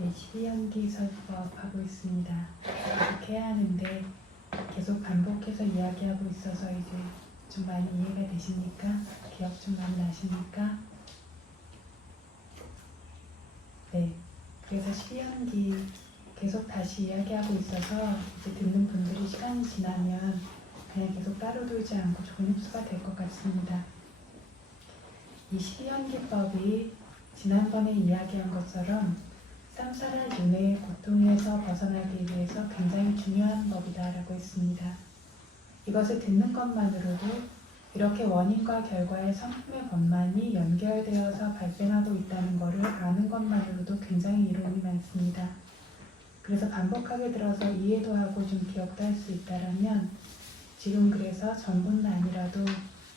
네, 12연기 설법 하고 있습니다. 계속 해야 하는데 계속 반복해서 이야기하고 있어서 이제 좀 많이 이해가 되십니까? 기억 좀 많이 나십니까? 네, 그래서 12연기 계속 다시 이야기하고 있어서 이제 듣는 분들이 시간이 지나면 그냥 계속 따로 돌지 않고 좋은 흡수가 될 것 같습니다. 이 12연기법이 지난번에 이야기한 것처럼 삼사라 윤회의 고통에서 벗어나기 위해서 굉장히 중요한 법이다라고 했습니다. 이것을 듣는 것만으로도 이렇게 원인과 결과의 성품의 법만이 연결되어서 발생하고 있다는 것을 아는 것만으로도 굉장히 이론이 많습니다. 그래서 반복하게 들어서 이해도 하고 좀 기억도 할 수 있다라면 지금 그래서 전부는 아니라도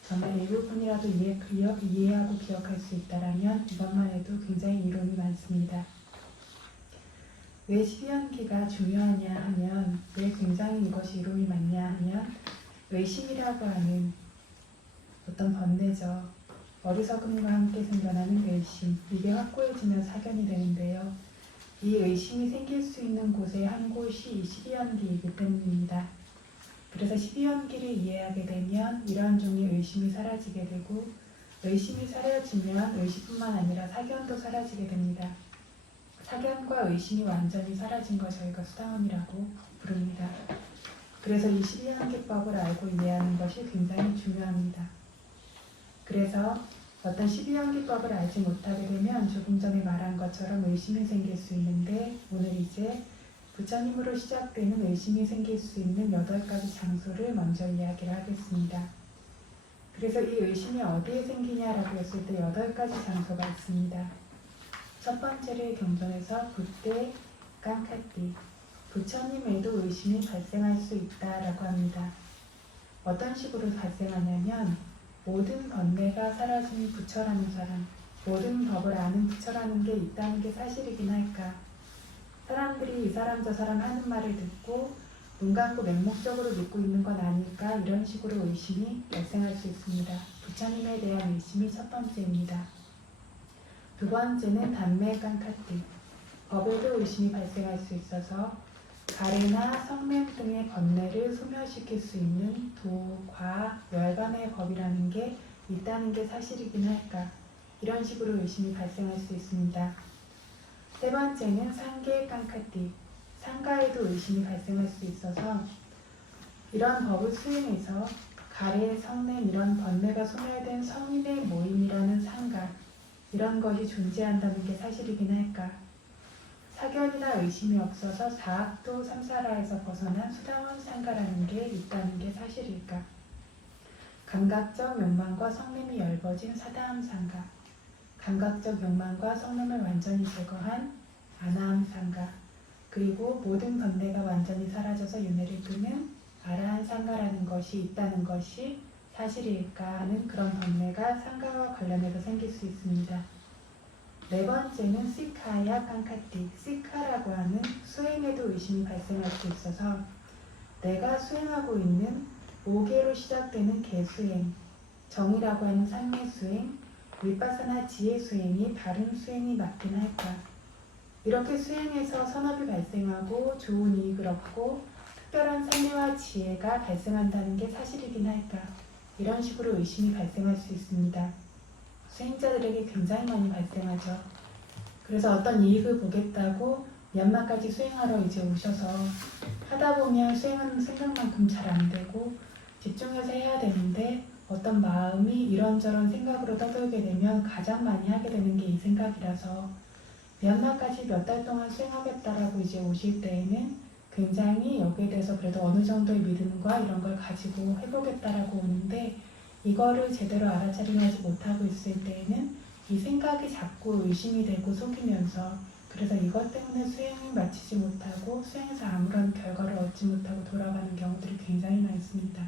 정말 일부분이라도 이해하고 기억할 수 있다라면 이것만 해도 굉장히 이론이 많습니다. 왜 12연기가 중요하냐 하면 왜 굉장히 이것이 이론이 많냐 하면 의심이라고 하는 어떤 번뇌죠. 어리석음과 함께 생겨나는 의심, 이게 확고해지면 사견이 되는데요. 이 의심이 생길 수 있는 곳의 한 곳이 이 12연기이기 때문입니다. 그래서 12연기를 이해하게 되면 이러한 종류의 의심이 사라지게 되고 의심이 사라지면 의심뿐만 아니라 사견도 사라지게 됩니다. 사견과 의심이 완전히 사라진 걸 저희가 수다원이라고 부릅니다. 그래서 이 12연기법을 알고 이해하는 것이 굉장히 중요합니다. 그래서 어떤 12연기법을 알지 못하게 되면 조금 전에 말한 것처럼 의심이 생길 수 있는데 오늘 이제 부처님으로 시작되는 의심이 생길 수 있는 8가지 장소를 먼저 이야기를 하겠습니다. 그래서 이 의심이 어디에 생기냐라고 했을 때 8가지 장소가 있습니다. 첫 번째를 경전에서 붓대 깡카띠, 부처님에도 의심이 발생할 수 있다라고 합니다. 어떤 식으로 발생하냐면 모든 번뇌가 사라진 부처라는 사람, 모든 법을 아는 부처라는 게 있다는 게 사실이긴 할까? 사람들이 이 사람 저 사람 하는 말을 듣고 눈 감고 맹목적으로 믿고 있는 건 아닐까? 이런 식으로 의심이 발생할 수 있습니다. 부처님에 대한 의심이 첫 번째입니다. 두 번째는 단매 깡카띠, 법에도 의심이 발생할 수 있어서 가래나 성냄 등의 번뇌를 소멸시킬 수 있는 도, 과, 열반의 법이라는 게 있다는 게 사실이긴 할까? 이런 식으로 의심이 발생할 수 있습니다. 세 번째는 상계 깡카띠, 상가에도 의심이 발생할 수 있어서 이런 법을 수행해서 가래, 성냄 이런 번뇌가 소멸된 성인의 모임이라는 상가, 이런 것이 존재한다는 게 사실이긴 할까? 사견이나 의심이 없어서 사악도 삼사라에서 벗어난 수다원 상가라는 게 있다는 게 사실일까? 감각적 욕망과 성냄이 엷어진 사다함 상가, 감각적 욕망과 성냄을 완전히 제거한 아나함 상가, 그리고 모든 번뇌가 완전히 사라져서 윤회를 끄는 아라한 상가라는 것이 있다는 것이 사실일까 하는 그런 번뇌가 상가와 관련해서 생길 수 있습니다. 네 번째는 시카야 깡카띠, 시카라고 하는 수행에도 의심이 발생할 수 있어서 내가 수행하고 있는 5개로 시작되는 개수행, 정이라고 하는 상례 수행, 위파사나 지혜 수행이 다른 수행이 맞긴 할까? 이렇게 수행해서 선업이 발생하고 좋은 이익을 얻고 특별한 상례와 지혜가 발생한다는 게 사실이긴 할까? 이런 식으로 의심이 발생할 수 있습니다. 수행자들에게 굉장히 많이 발생하죠. 그래서 어떤 이익을 보겠다고 연말까지 수행하러 이제 오셔서 하다 보면 수행은 생각만큼 잘 안 되고 집중해서 해야 되는데 어떤 마음이 이런저런 생각으로 떠돌게 되면 가장 많이 하게 되는 게 이 생각이라서 연말까지 몇 달 동안 수행하겠다라고 이제 오실 때에는 굉장히 여기에 대해서 그래도 어느 정도의 믿음과 이런 걸 가지고 해보겠다라고 오는데 이거를 제대로 알아차림하지 못하고 있을 때에는 이 생각이 자꾸 의심이 되고 속이면서 그래서 이것 때문에 수행을 마치지 못하고 수행에서 아무런 결과를 얻지 못하고 돌아가는 경우들이 굉장히 많습니다.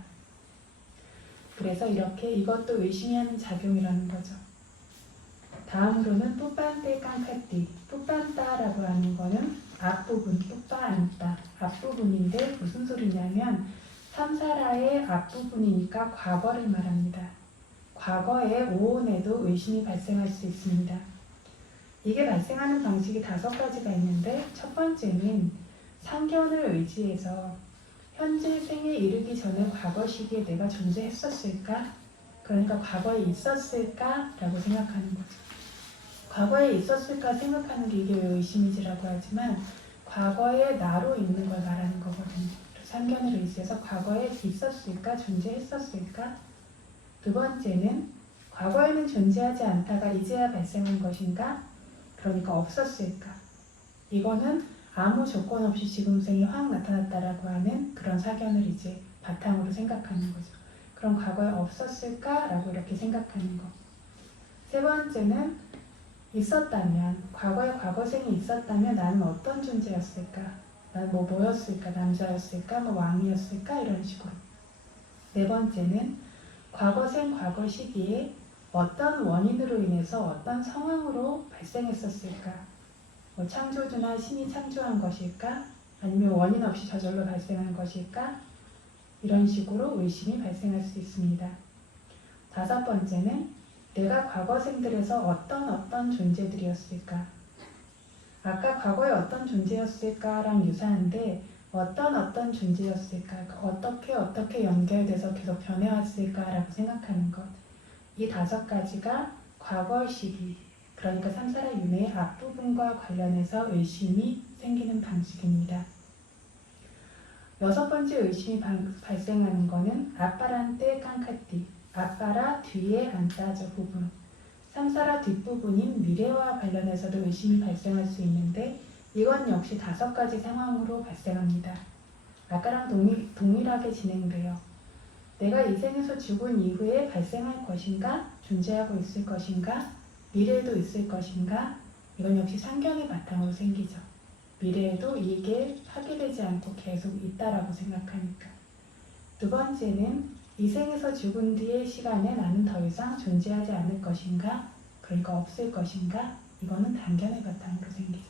그래서 이렇게 이것도 의심이 하는 작용이라는 거죠. 다음으로는 뿌빤떼 깡카띠, 뿌빤따라고 하는 거는 앞부분, 뿌빠안따, 앞부분인데 무슨 소리냐면 삼사라의 앞부분이니까 과거를 말합니다. 과거의 오온에도 의심이 발생할 수 있습니다. 이게 발생하는 방식이 5가지가 있는데, 첫 번째는 상견을 의지해서 현재 생에 이르기 전에 과거 시기에 내가 존재했었을까? 그러니까 과거에 있었을까라고 생각하는 거죠. 과거에 있었을까 생각하는 게 이게 왜 의심이지라고 하지만, 과거에 나로 있는 걸 말하는 거거든요. 상견을 의지해서 과거에 있었을까? 존재했었을까? 두 번째는 과거에는 존재하지 않다가 이제야 발생한 것인가? 그러니까 없었을까? 이거는 아무 조건 없이 지금 생이 확 나타났다라고 하는 그런 사견을 이제 바탕으로 생각하는 거죠. 그럼 과거에 없었을까라고 이렇게 생각하는 거. 세 번째는 있었다면, 과거에 과거생이 있었다면 나는 어떤 존재였을까? 나는 뭐였을까? 남자였을까? 왕이었을까? 이런 식으로. 네 번째는 과거생 과거 시기에 어떤 원인으로 인해서 어떤 상황으로 발생했었을까? 창조주나 신이 창조한 것일까? 아니면 원인 없이 저절로 발생한 것일까? 이런 식으로 의심이 발생할 수 있습니다. 다섯 번째는 내가 과거생들에서 어떤 존재들이었을까? 아까 과거에 어떤 존재였을까랑 유사한데 어떤 존재였을까? 어떻게 연결돼서 계속 변해왔을까라고 생각하는 것. 이 5가지가 과거 시기, 그러니까 삼사라 윤회의 앞부분과 관련해서 의심이 생기는 방식입니다. 6번째 의심이 발생하는 것은 아빠란테 깡카띠, 아빠라 뒤에 앉다 저 부분. 삼사라 뒷부분인 미래와 관련해서도 의심이 발생할 수 있는데 이건 역시 5가지 상황으로 발생합니다. 아까랑 동일하게 진행돼요. 내가 이 생에서 죽은 이후에 발생할 것인가? 존재하고 있을 것인가? 미래에도 있을 것인가? 이건 역시 상견의 바탕으로 생기죠. 미래에도 이게 파괴되지 않고 계속 있다라고 생각하니까. 두 번째는 이 생에서 죽은 뒤의 시간에 나는 더 이상 존재하지 않을 것인가? 그러니까 없을 것인가? 이거는 단견의 바탕으로 생기죠.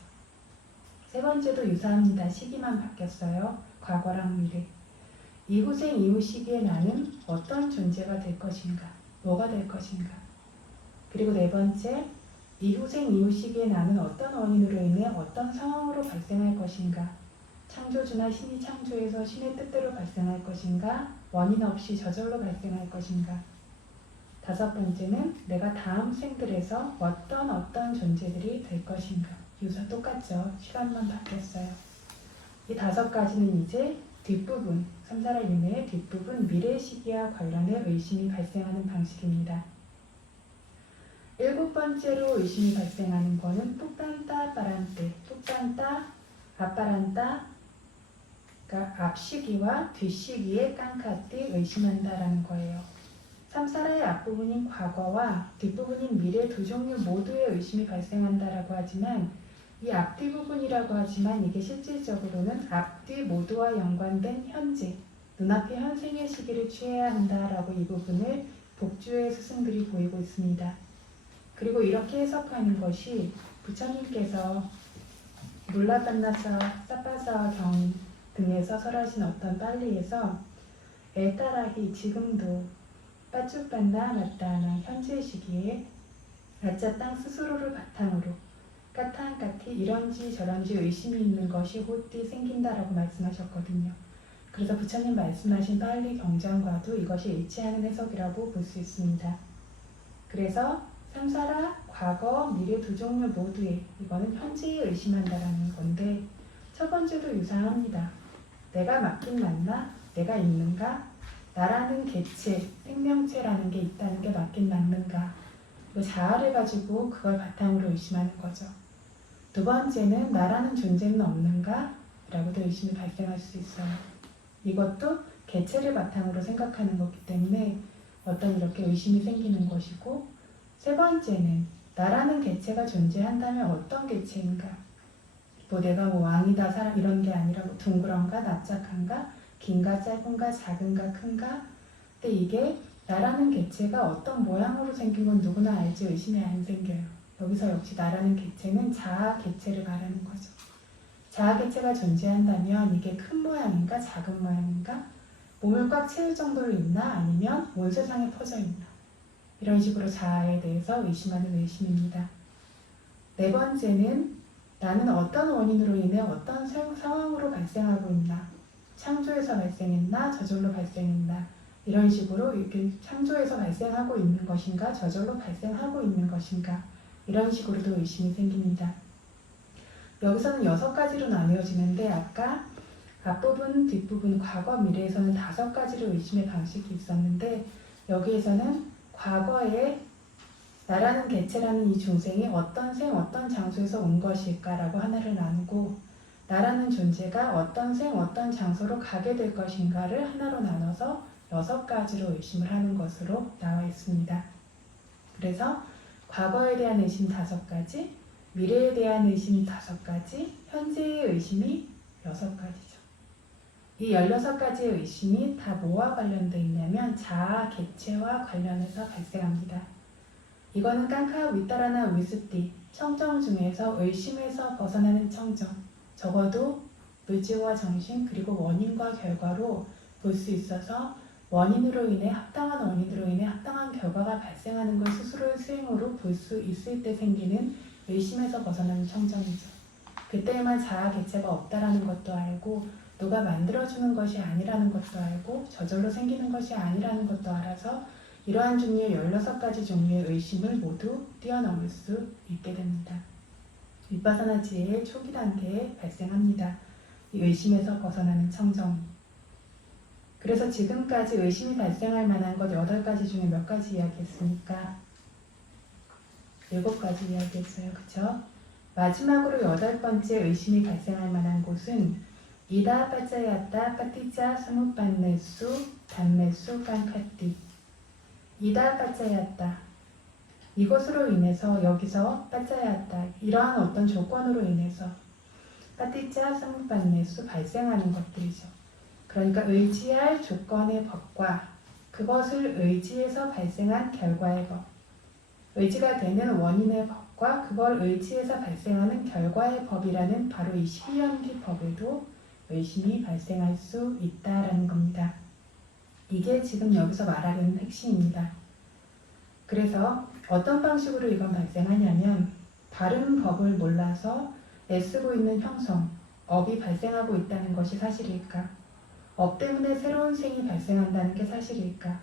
세 번째도 유사합니다. 시기만 바뀌었어요. 과거랑 미래. 이후생 이후 시기에 나는 어떤 존재가 될 것인가? 뭐가 될 것인가? 그리고 네 번째, 이후생 이후 시기에 나는 어떤 원인으로 인해 어떤 상황으로 발생할 것인가? 창조주나 신이 창조해서 신의 뜻대로 발생할 것인가? 원인 없이 저절로 발생할 것인가? 다섯 번째는 내가 다음 생들에서 어떤 존재들이 될 것인가? 유사 똑같죠. 시간만 바뀌었어요. 이 5가지는 이제 뒷부분, 삼사라 윤회의 뒷부분 미래 시기와 관련해 의심이 발생하는 방식입니다. 7번째로 의심이 발생하는 것은 뚝단따 빠란떼, 뚝단따 아빠란따, 그러니까 앞시기와 뒷시기에 깡카띠 의심한다라는 거예요. 삼사라의 앞부분인 과거와 뒷부분인 미래 두 종류 모두의 의심이 발생한다라고 하지만 이 앞뒤 부분이라고 하지만 이게 실질적으로는 앞뒤 모두와 연관된 현재, 눈앞의 현생의 시기를 취해야 한다라고 이 부분을 복주의 스승들이 보이고 있습니다. 그리고 이렇게 해석하는 것이 부처님께서 물라반나사 사파사와 경 등에서 설하신 어떤 빨리에서 엘따라히 지금도 빠쭈빤나 맞다나 현재 시기에 아짜 땅 스스로를 바탕으로 까탄까티 이런지 저런지 의심이 있는 것이 호띠 생긴다라고 말씀하셨거든요. 그래서 부처님 말씀하신 빨리 경전과도 이것이 일치하는 해석이라고 볼 수 있습니다. 그래서 삼사라, 과거, 미래 두 종류 모두에 이거는 현재에 의심한다라는 건데 첫 번째도 유사합니다. 내가 맞긴 맞나? 내가 있는가? 나라는 개체, 생명체라는 게 있다는 게 맞긴 맞는가? 그 자아를 가지고 그걸 바탕으로 의심하는 거죠. 두 번째는 나라는 존재는 없는가? 라고도 의심이 발생할 수 있어요. 이것도 개체를 바탕으로 생각하는 거기 때문에 어떤 이렇게 의심이 생기는 것이고 세 번째는 나라는 개체가 존재한다면 어떤 개체인가? 내가 왕이다 사람 이런 게 아니라 둥그런가 납작한가 긴가 짧은가 작은가 큰가? 근데 이게 나라는 개체가 어떤 모양으로 생긴 건 누구나 알지 의심이 안 생겨요. 여기서 역시 나라는 개체는 자아 개체를 말하는 거죠. 자아 개체가 존재한다면 이게 큰 모양인가 작은 모양인가? 몸을 꽉 채울 정도로 있나 아니면 온 세상에 퍼져 있나? 이런 식으로 자아에 대해서 의심하는 의심입니다. 네 번째는 나는 어떤 원인으로 인해 어떤 상황으로 발생하고 있나, 창조에서 발생했나 저절로 발생했나, 이런 식으로 이렇게 창조에서 발생하고 있는 것인가 저절로 발생하고 있는 것인가, 이런 식으로도 의심이 생깁니다. 여기서는 6가지로 나뉘어지는데 아까 앞부분, 뒷부분, 과거, 미래에서는 5가지로 의심의 방식이 있었는데 여기에서는 과거에 나라는 개체라는 이 중생이 어떤 생, 어떤 장소에서 온 것일까라고 하나를 나누고 나라는 존재가 어떤 생, 어떤 장소로 가게 될 것인가를 하나로 나눠서 6가지로 의심을 하는 것으로 나와 있습니다. 그래서 과거에 대한 의심 5가지, 미래에 대한 의심 5가지, 현재의 의심이 6가지죠. 이 16가지의 의심이 다 뭐와 관련되어 있냐면 자아, 개체와 관련해서 발생합니다. 이거는 깡카 위따라나 위스티, 청정 중에서 의심에서 벗어나는 청정, 적어도 의지와 정신 그리고 원인과 결과로 볼 수 있어서 원인으로 인해 합당한 원인으로 인해 합당한 결과가 발생하는 걸 스스로의 수행으로 볼 수 있을 때 생기는 의심에서 벗어나는 청정이죠. 그때에만 자아 개체가 없다라는 것도 알고 누가 만들어주는 것이 아니라는 것도 알고 저절로 생기는 것이 아니라는 것도 알아서 이러한 종류의 16가지 종류의 의심을 모두 뛰어넘을 수 있게 됩니다. 위파사나 지혜의 초기 단계에 발생합니다. 이 의심에서 벗어나는 청정. 그래서 지금까지 의심이 발생할 만한 것 8가지 중에 몇 가지 이야기했습니까? 7가지 이야기했어요. 그쵸? 마지막으로 8번째 의심이 발생할 만한 곳은 이다 빠짜야따 빠티짜 사무빤네수 단네수 깡카띠. 이다 빠짜야따, 이것으로 인해서 여기서 빠짜야따, 이러한 어떤 조건으로 인해서 빠티짜 사무빤네수 발생하는 것들이죠. 그러니까 의지할 조건의 법과 그것을 의지해서 발생한 결과의 법, 의지가 되는 원인의 법과 그걸 의지해서 발생하는 결과의 법이라는 바로 이 12연기 법에도 의심이 발생할 수 있다라는 겁니다. 이게 지금 여기서 말하려는 핵심입니다. 그래서 어떤 방식으로 이건 발생하냐면 다른 법을 몰라서 애쓰고 있는 형성, 업이 발생하고 있다는 것이 사실일까? 업 때문에 새로운 생이 발생한다는 게 사실일까?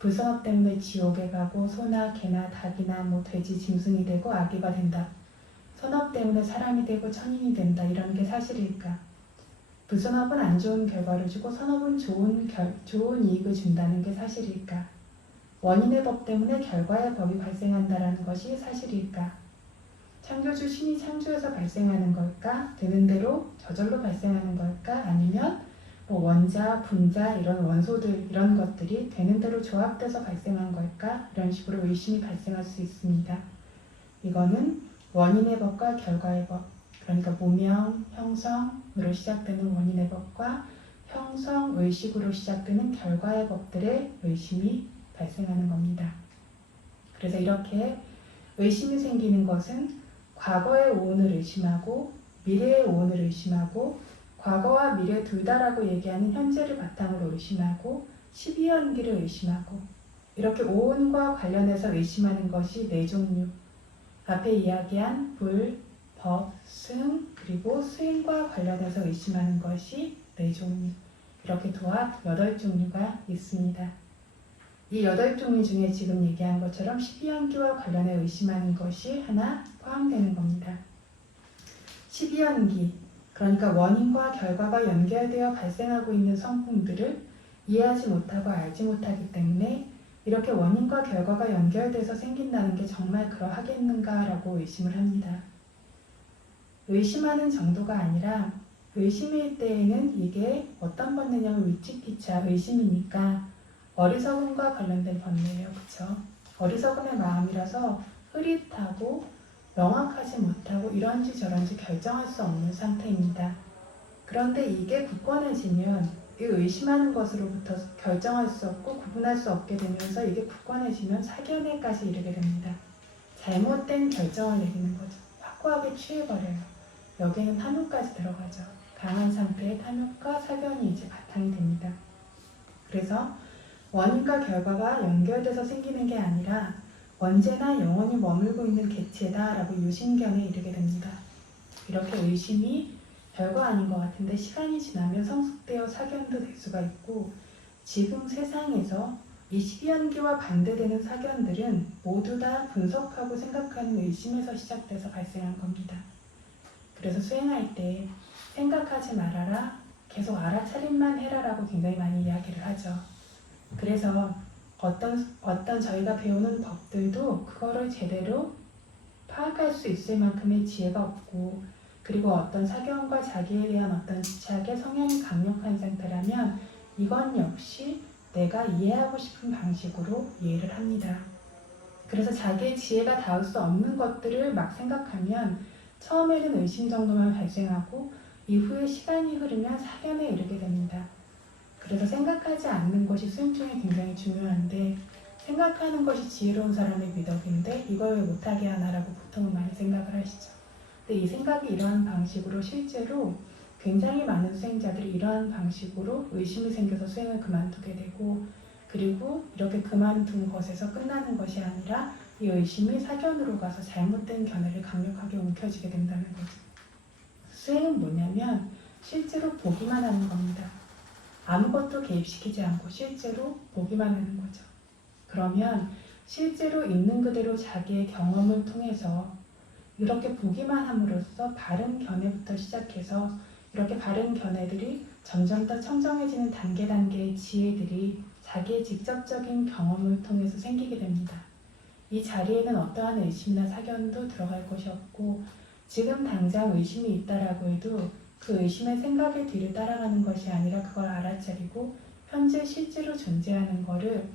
불선업 때문에 지옥에 가고 소나 개나 닭이나 돼지, 짐승이 되고 아기가 된다. 선업 때문에 사람이 되고 천인이 된다. 이런 게 사실일까? 불선업은 안 좋은 결과를 주고 선업은 좋은 이익을 준다는 게 사실일까? 원인의 법 때문에 결과의 법이 발생한다는 것이 사실일까? 창조주 신이 창조해서 발생하는 걸까? 되는 대로 저절로 발생하는 걸까? 아니면 원자, 분자 이런 원소들 이런 것들이 되는 대로 조합돼서 발생한 걸까? 이런 식으로 의심이 발생할 수 있습니다. 이거는 원인의 법과 결과의 법, 그러니까 무명, 형성으로 시작되는 원인의 법과 형성, 의식으로 시작되는 결과의 법들의 의심이 발생하는 겁니다. 그래서 이렇게 의심이 생기는 것은 과거의 오온을 의심하고 미래의 오온을 의심하고 과거와 미래 둘 다라고 얘기하는 현재를 바탕으로 의심하고 12연기를 의심하고 이렇게 오온과 관련해서 의심하는 것이 4종류. 앞에 이야기한 불, 법, 승, 그리고 수행과 관련해서 의심하는 것이 4종류. 이렇게 도합 8종류가 있습니다. 이 8종류 중에 지금 얘기한 것처럼 12연기와 관련해 의심하는 것이 하나 포함되는 겁니다. 12연기, 그러니까 원인과 결과가 연결되어 발생하고 있는 성품들을 이해하지 못하고 알지 못하기 때문에 이렇게 원인과 결과가 연결돼서 생긴다는 게 정말 그러하겠는가라고 의심을 합니다. 의심하는 정도가 아니라 의심일 때에는 이게 어떤 번뇌냐면 위치키차, 의심이니까 어리석음과 관련된 번뇌예요. 그쵸? 어리석음의 마음이라서 흐릿하고 명확하지 못하고 이런지 저런지 결정할 수 없는 상태입니다. 그런데 이게 굳건해지면 이 의심하는 것으로부터 결정할 수 없고 구분할 수 없게 되면서 이게 굳건해지면 사견에까지 이르게 됩니다. 잘못된 결정을 내리는 거죠. 확고하게 취해버려요. 여기에는 탐욕까지 들어가죠. 강한 상태의 탐욕과 사견이 이제 바탕이 됩니다. 그래서 원인과 결과가 연결돼서 생기는 게 아니라 언제나 영원히 머물고 있는 객체다라고 유심견에 이르게 됩니다. 이렇게 의심이 별거 아닌 것 같은데 시간이 지나면 성숙되어 사견도 될 수가 있고, 지금 세상에서 이 12연기와 반대되는 사견들은 모두 다 분석하고 생각하는 의심에서 시작돼서 발생한 겁니다. 그래서 수행할 때 생각하지 말아라, 계속 알아차림만 해라라고 굉장히 많이 이야기를 하죠. 그래서 어떤 저희가 배우는 법들도 그거를 제대로 파악할 수 있을 만큼의 지혜가 없고, 그리고 어떤 사견과 자기에 대한 어떤 집착의 성향이 강력한 상태라면 이건 역시 내가 이해하고 싶은 방식으로 이해를 합니다. 그래서 자기의 지혜가 닿을 수 없는 것들을 막 생각하면 처음에는 의심 정도만 발생하고 이후에 시간이 흐르면 사견에 이르게 됩니다. 그래서 생각하지 않는 것이 수행 중에 굉장히 중요한데, 생각하는 것이 지혜로운 사람의 미덕인데 이걸 왜 못하게 하나라고 보통은 많이 생각을 하시죠. 근데 이 생각이 이러한 방식으로 실제로 굉장히 많은 수행자들이 이러한 방식으로 의심이 생겨서 수행을 그만두게 되고, 그리고 이렇게 그만둔 것에서 끝나는 것이 아니라 이 의심이 사견으로 가서 잘못된 견해를 강력하게 움켜쥐게 된다는 거죠. 수행은 뭐냐면 실제로 보기만 하는 겁니다. 아무것도 개입시키지 않고 실제로 보기만 하는 거죠. 그러면 실제로 있는 그대로 자기의 경험을 통해서 이렇게 보기만 함으로써 바른 견해부터 시작해서 이렇게 바른 견해들이 점점 더 청정해지는 단계의 지혜들이 자기의 직접적인 경험을 통해서 생기게 됩니다. 이 자리에는 어떠한 의심이나 사견도 들어갈 것이 없고, 지금 당장 의심이 있다라고 해도 그 의심의 생각의 뒤를 따라가는 것이 아니라 그걸 알아차리고 현재 실제로 존재하는 거를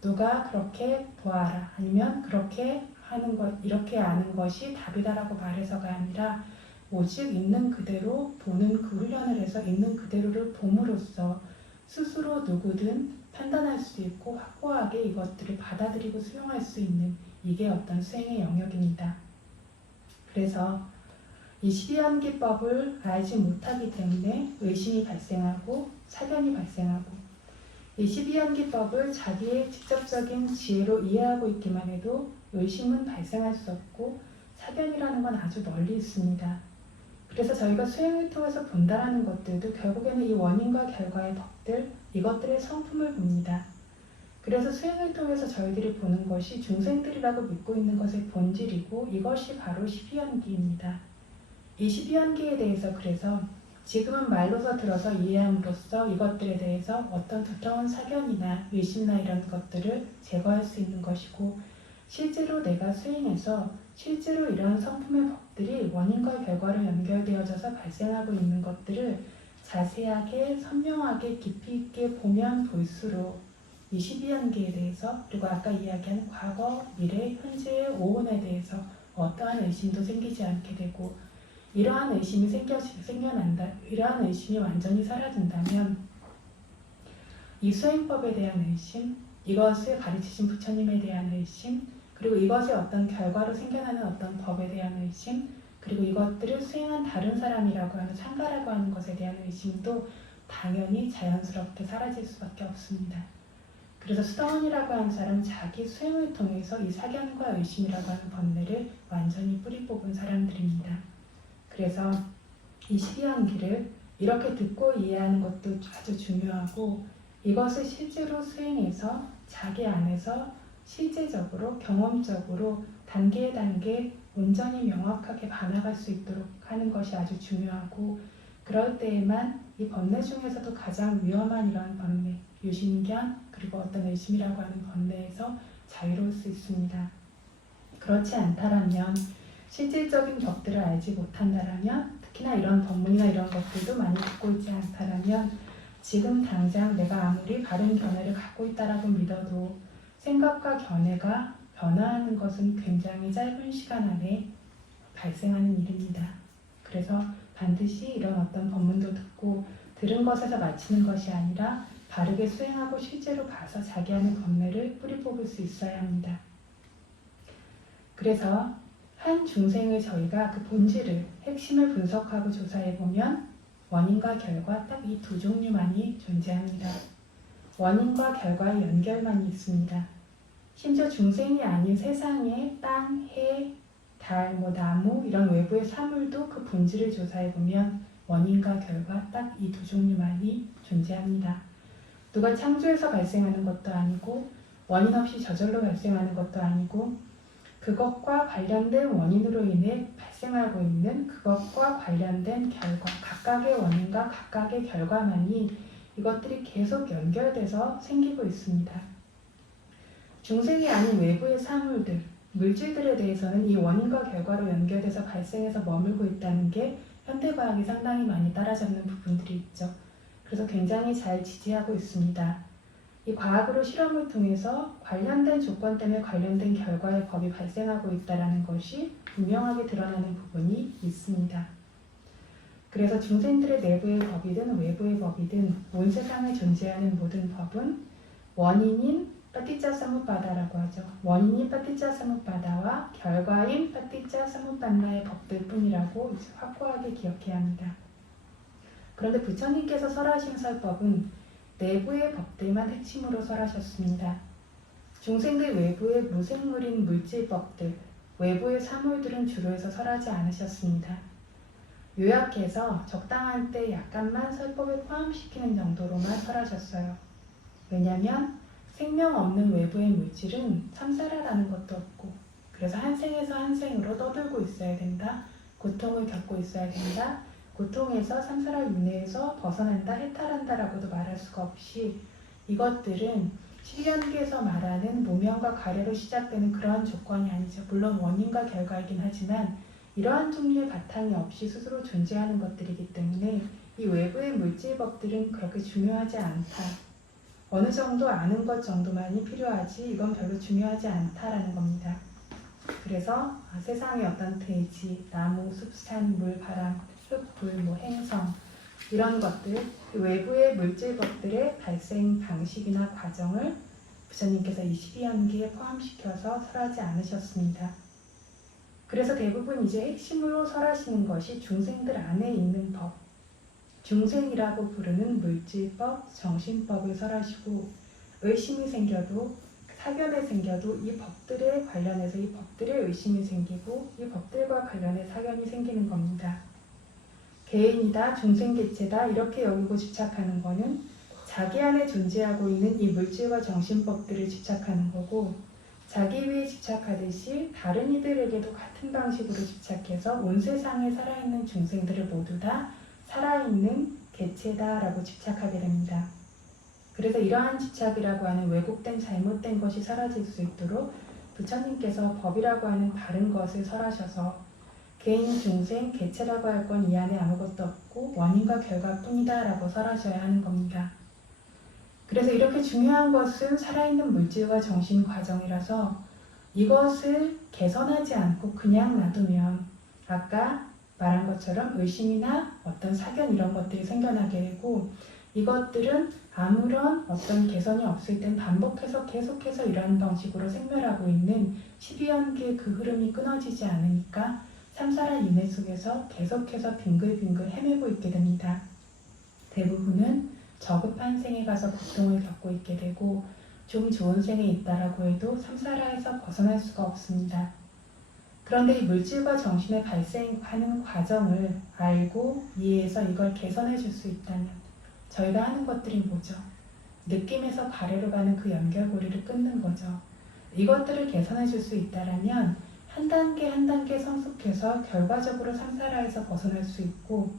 누가 그렇게 보아라, 아니면 그렇게 하는 것, 이렇게 아는 것이 답이다라고 말해서가 아니라 오직 있는 그대로 보는 그 훈련을 해서 있는 그대로를 봄으로써 스스로 누구든 판단할 수 있고 확고하게 이것들을 받아들이고 수용할 수 있는, 이게 어떤 수행의 영역입니다. 그래서 이 12연기법을 알지 못하기 때문에 의심이 발생하고 사견이 발생하고, 이 12연기법을 자기의 직접적인 지혜로 이해하고 있기만 해도 의심은 발생할 수 없고 사견이라는 건 아주 멀리 있습니다. 그래서 저희가 수행을 통해서 본다라는 것들도 결국에는 이 원인과 결과의 법들, 이것들의 성품을 봅니다. 그래서 수행을 통해서 저희들이 보는 것이 중생들이라고 믿고 있는 것의 본질이고, 이것이 바로 12연기입니다. 이 12연기에 대해서 그래서 지금은 말로서 들어서 이해함으로써 이것들에 대해서 어떤 두터운 사견이나 의심이나 이런 것들을 제거할 수 있는 것이고, 실제로 내가 수행해서 실제로 이러한 성품의 법들이 원인과 결과로 연결되어져서 발생하고 있는 것들을 자세하게 선명하게 깊이 있게 보면 볼수록 이 12연계에 대해서, 그리고 아까 이야기한 과거, 미래, 현재의 오온에 대해서 어떠한 의심도 생기지 않게 되고, 이러한 의심이 생겨난다, 이러한 의심이 완전히 사라진다면 이 수행법에 대한 의심, 이것을 가르치신 부처님에 대한 의심, 그리고 이것이 어떤 결과로 생겨나는 어떤 법에 대한 의심, 그리고 이것들을 수행한 다른 사람이라고 하는 상가라고 하는 것에 대한 의심도 당연히 자연스럽게 사라질 수밖에 없습니다. 그래서 수다원이라고 하는 사람은 자기 수행을 통해서 이 사견과 의심이라고 하는 번뇌를 완전히 뿌리 뽑은 사람들입니다. 그래서 이 12연기를 이렇게 듣고 이해하는 것도 아주 중요하고, 이것을 실제로 수행해서 자기 안에서 실제적으로 경험적으로 단계 온전히 명확하게 반화할 수 있도록 하는 것이 아주 중요하고, 그럴 때에만 이 번뇌 중에서도 가장 위험한 이러한 번뇌, 유심견, 그리고 어떤 의심이라고 하는 번뇌에서 자유로울 수 있습니다. 그렇지 않다라면, 실질적인 법들을 알지 못한다라면, 특히나 이런 법문이나 이런 것들도 많이 듣고 있지 않다라면, 지금 당장 내가 아무리 바른 견해를 갖고 있다라고 믿어도 생각과 견해가 변화하는 것은 굉장히 짧은 시간 안에 발생하는 일입니다. 그래서 반드시 이런 어떤 법문도 듣고 들은 것에서 마치는 것이 아니라 바르게 수행하고 실제로 가서 자기 안의 번뇌를 뿌리 뽑을 수 있어야 합니다. 그래서 한 중생을 저희가 그 본질을, 핵심을 분석하고 조사해보면 원인과 결과 딱 이 두 종류만이 존재합니다. 원인과 결과의 연결만이 있습니다. 심지어 중생이 아닌 세상의 땅, 해, 달, 나무 이런 외부의 사물도 그 본질을 조사해보면 원인과 결과 딱 이 두 종류만이 존재합니다. 누가 창조해서 발생하는 것도 아니고 원인 없이 저절로 발생하는 것도 아니고 그것과 관련된 원인으로 인해 발생하고 있는 그것과 관련된 결과, 각각의 원인과 각각의 결과만이 이것들이 계속 연결돼서 생기고 있습니다. 중생이 아닌 외부의 사물들, 물질들에 대해서는 이 원인과 결과로 연결돼서 발생해서 머물고 있다는 게 현대과학이 상당히 많이 따라잡는 부분들이 있죠. 그래서 굉장히 잘 지지하고 있습니다. 이 과학으로 실험을 통해서 관련된 조건 때문에 관련된 결과의 법이 발생하고 있다는 것이 분명하게 드러나는 부분이 있습니다. 그래서 중생들의 내부의 법이든 외부의 법이든 온 세상에 존재하는 모든 법은 원인인 빠티짜 사무빠다라고 하죠. 원인인 빠티짜 사무빠다와 결과인 빠티짜 사무빠나의 법들 뿐이라고 이제 확고하게 기억해야 합니다. 그런데 부처님께서 설하신 설법은 내부의 법들만 핵심으로 설하셨습니다. 중생들 외부의 무생물인 물질법들, 외부의 사물들은 주로 해서 설하지 않으셨습니다. 요약해서 적당한 때 약간만 설법에 포함시키는 정도로만 설하셨어요. 왜냐하면 생명 없는 외부의 물질은 samsara라는 것도 없고 그래서 한 생에서 한 생으로 떠들고 있어야 된다. 고통을 겪고 있어야 된다. 고통에서 삼사라 윤회에서 벗어난다, 해탈한다라고도 말할 수가 없이 이것들은 십이연계에서 말하는 무명과 가래로 시작되는 그러한 조건이 아니죠. 물론 원인과 결과이긴 하지만 이러한 종류의 바탕이 없이 스스로 존재하는 것들이기 때문에 이 외부의 물질법들은 그렇게 중요하지 않다. 어느 정도 아는 것 정도만이 필요하지 이건 별로 중요하지 않다라는 겁니다. 그래서 세상의 어떤 대지, 나무, 숲, 산, 물, 바람, 흙, 불, 행성 이런 것들, 외부의 물질법들의 발생 방식이나 과정을 부처님께서 이 12연기에 포함시켜서 설하지 않으셨습니다. 그래서 대부분 이제 핵심으로 설하시는 것이 중생들 안에 있는 법, 중생이라고 부르는 물질법, 정신법을 설하시고 의심이 생겨도 사견에 생겨도 이 법들에 관련해서 이 법들에 의심이 생기고 이 법들과 관련해 사견이 생기는 겁니다. 개인이다, 중생개체다 이렇게 여기고 집착하는 거는 자기 안에 존재하고 있는 이 물질과 정신법들을 집착하는 거고 자기 위에 집착하듯이 다른 이들에게도 같은 방식으로 집착해서 온 세상에 살아있는 중생들을 모두 다 살아있는 개체다라고 집착하게 됩니다. 그래서 이러한 집착이라고 하는 왜곡된 잘못된 것이 사라질 수 있도록 부처님께서 법이라고 하는 바른 것을 설하셔서 개인, 중생, 개체라고 할 건 이 안에 아무것도 없고 원인과 결과뿐이다 라고 설하셔야 하는 겁니다. 그래서 이렇게 중요한 것은 살아있는 물질과 정신 과정이라서 이것을 개선하지 않고 그냥 놔두면 아까 말한 것처럼 의심이나 어떤 사견 이런 것들이 생겨나게 되고 이것들은 아무런 어떤 개선이 없을 땐 반복해서 계속해서 이러한 방식으로 생멸하고 있는 12연계의 그 흐름이 끊어지지 않으니까 삼사라 윤회 속에서 계속해서 빙글빙글 헤매고 있게 됩니다. 대부분은 저급한 생에 가서 고통을 겪고 있게 되고 좀 좋은 생에 있다라고 해도 삼사라에서 벗어날 수가 없습니다. 그런데 이 물질과 정신의 발생하는 과정을 알고 이해해서 이걸 개선해 줄 수 있다면 저희가 하는 것들이 뭐죠? 느낌에서 가래로 가는 그 연결고리를 끊는 거죠. 이것들을 개선해 줄 수 있다면 한 단계 한 단계 성숙해서 결과적으로 삼사라에서 벗어날 수 있고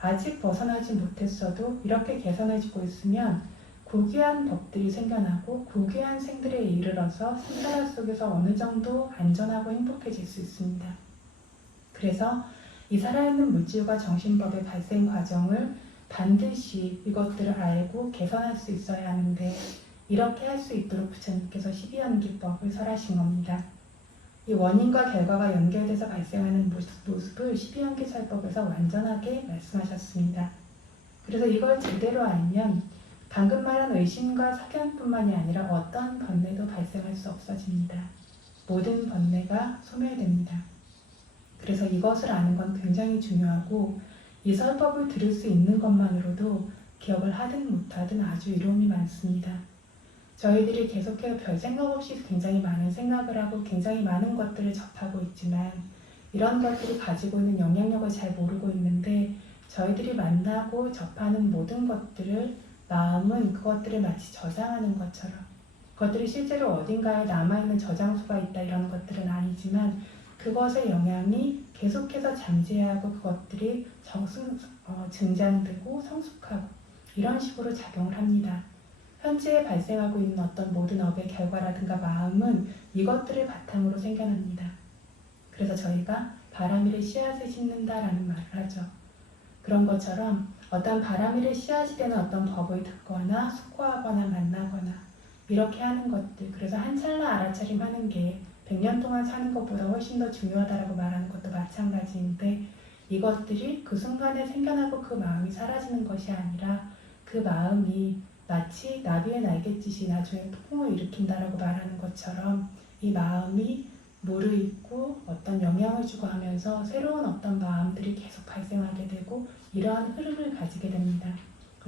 아직 벗어나지 못했어도 이렇게 개선해주고 있으면 고귀한 법들이 생겨나고 고귀한 생들에 이르러서 삼사라 속에서 어느 정도 안전하고 행복해질 수 있습니다. 그래서 이 살아있는 물질과 정신법의 발생 과정을 반드시 이것들을 알고 개선할 수 있어야 하는데 이렇게 할 수 있도록 부처님께서 12연기법을 설하신 겁니다. 이 원인과 결과가 연결돼서 발생하는 모습을 12연기설법에서 완전하게 말씀하셨습니다. 그래서 이걸 제대로 알면 방금 말한 의심과 사견뿐만이 아니라 어떤 번뇌도 발생할 수 없어집니다. 모든 번뇌가 소멸됩니다. 그래서 이것을 아는 건 굉장히 중요하고 이 설법을 들을 수 있는 것만으로도 기억을 하든 못하든 아주 이로움이 많습니다. 저희들이 계속해서 별 생각 없이 굉장히 많은 생각을 하고 굉장히 많은 것들을 접하고 있지만 이런 것들이 가지고 있는 영향력을 잘 모르고 있는데 저희들이 만나고 접하는 모든 것들을 마음은 그것들을 마치 저장하는 것처럼 그것들이 실제로 어딘가에 남아있는 저장소가 있다 이런 것들은 아니지만 그것의 영향이 계속해서 잠재하고 그것들이 증장되고 성숙하고 이런 식으로 작용을 합니다. 현재 발생하고 있는 어떤 모든 업의 결과라든가 마음은 이것들을 바탕으로 생겨납니다. 그래서 저희가 바람이를 씨앗을 심는다라는 말을 하죠. 그런 것처럼 어떤 바람이를 씨앗이 되는 어떤 법을 듣거나 숙고하거나 만나거나 이렇게 하는 것들, 그래서 한 찰나 알아차림 하는 게 100년 동안 사는 것보다 훨씬 더 중요하다라고 말하는 것도 마찬가지인데 이것들이 그 순간에 생겨나고 그 마음이 사라지는 것이 아니라 그 마음이 마치 나비의 날갯짓이 나중에 폭풍을 일으킨다라고 말하는 것처럼 이 마음이 무르익고 어떤 영향을 주고 하면서 새로운 어떤 마음들이 계속 발생하게 되고 이러한 흐름을 가지게 됩니다.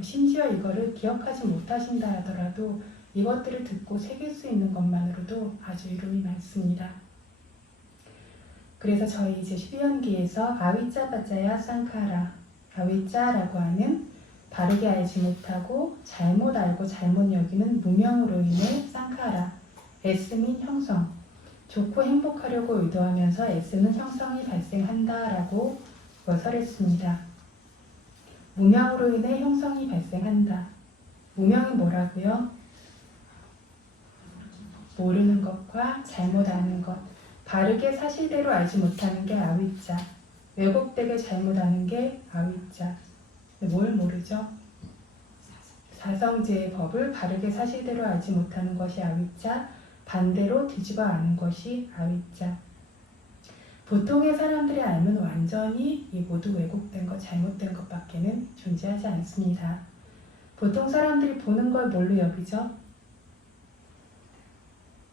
심지어 이거를 기억하지 못하신다 하더라도 이것들을 듣고 새길 수 있는 것만으로도 아주 이름이 많습니다. 그래서 저희 이제 12연기에서 아위짜 바짜야 쌍카라, 아위짜라고 하는 바르게 알지 못하고 잘못 알고 잘못 여기는 무명으로 인해 쌍카라, S민 형성, 좋고 행복하려고 의도하면서 애쓰는 형성이 발생한다라고 설했습니다. 무명으로 인해 형성이 발생한다. 무명이 뭐라고요? 모르는 것과 잘못 아는 것, 바르게 사실대로 알지 못하는 게 아위짜, 왜곡되게 잘못 아는 게 아위짜. 뭘 모르죠? 사성제의 법을 바르게 사실대로 알지 못하는 것이 아위짜, 반대로 뒤집어 아는 것이 아위짜. 보통의 사람들이 알면 완전히 이 모두 왜곡된 것, 잘못된 것밖에는 존재하지 않습니다. 보통 사람들이 보는 걸 뭘로 여기죠?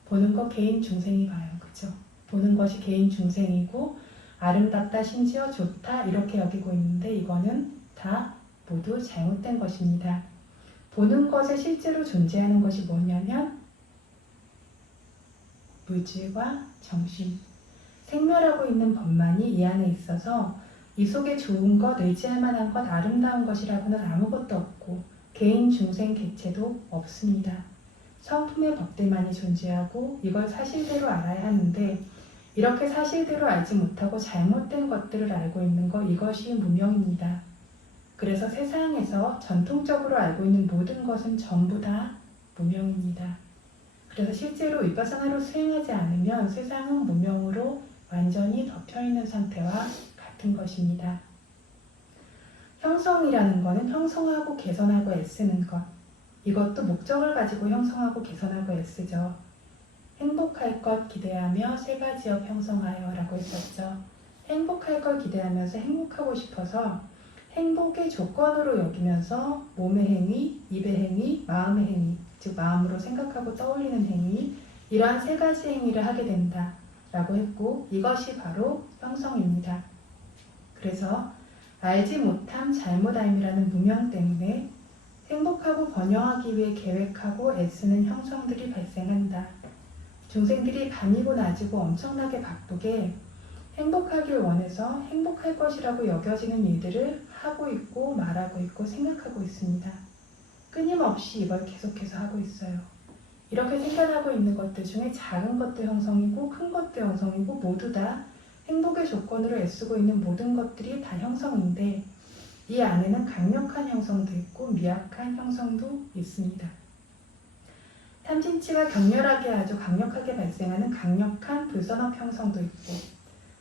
보는 거 개인 중생이 봐요. 그죠? 보는 것이 개인 중생이고 아름답다, 심지어 좋다 이렇게 여기고 있는데 이거는 다 모두 잘못된 것입니다. 보는 것에 실제로 존재하는 것이 뭐냐면 무지와 정신, 생멸하고 있는 법만이 이 안에 있어서 이 속에 좋은 것, 의지할 만한 것, 아름다운 것이라고는 아무것도 없고 개인, 중생, 개체도 없습니다. 성품의 법들만이 존재하고 이걸 사실대로 알아야 하는데 이렇게 사실대로 알지 못하고 잘못된 것들을 알고 있는 것, 이것이 무명입니다. 그래서 세상에서 전통적으로 알고 있는 모든 것은 전부 다 무명입니다. 그래서 실제로 위파사나를 수행하지 않으면 세상은 무명으로 완전히 덮여있는 상태와 같은 것입니다. 형성이라는 것은 형성하고 개선하고 애쓰는 것. 이것도 목적을 가지고 형성하고 개선하고 애쓰죠. 행복할 것 기대하며 세 가지 업 형성하여 라고 했었죠. 행복할 걸 기대하면서 행복하고 싶어서 행복의 조건으로 여기면서 몸의 행위, 입의 행위, 마음의 행위, 즉 마음으로 생각하고 떠올리는 행위, 이러한 세 가지 행위를 하게 된다 라고 했고 이것이 바로 형성입니다. 그래서 알지 못함 잘못 알미라는 무명 때문에 행복하고 번영하기 위해 계획하고 애쓰는 형성들이 발생한다. 중생들이 밤이고 낮이고 엄청나게 바쁘게 행복하길 원해서 행복할 것이라고 여겨지는 일들을 하고 있고 말하고 있고 생각하고 있습니다. 끊임없이 이걸 계속해서 하고 있어요. 이렇게 생겨나고 있는 것들 중에 작은 것도 형성이고 큰 것도 형성이고 모두 다 행복의 조건으로 애쓰고 있는 모든 것들이 다 형성인데 이 안에는 강력한 형성도 있고 미약한 형성도 있습니다. 탐진치가 격렬하게 아주 강력하게 발생하는 강력한 불선업 형성도 있고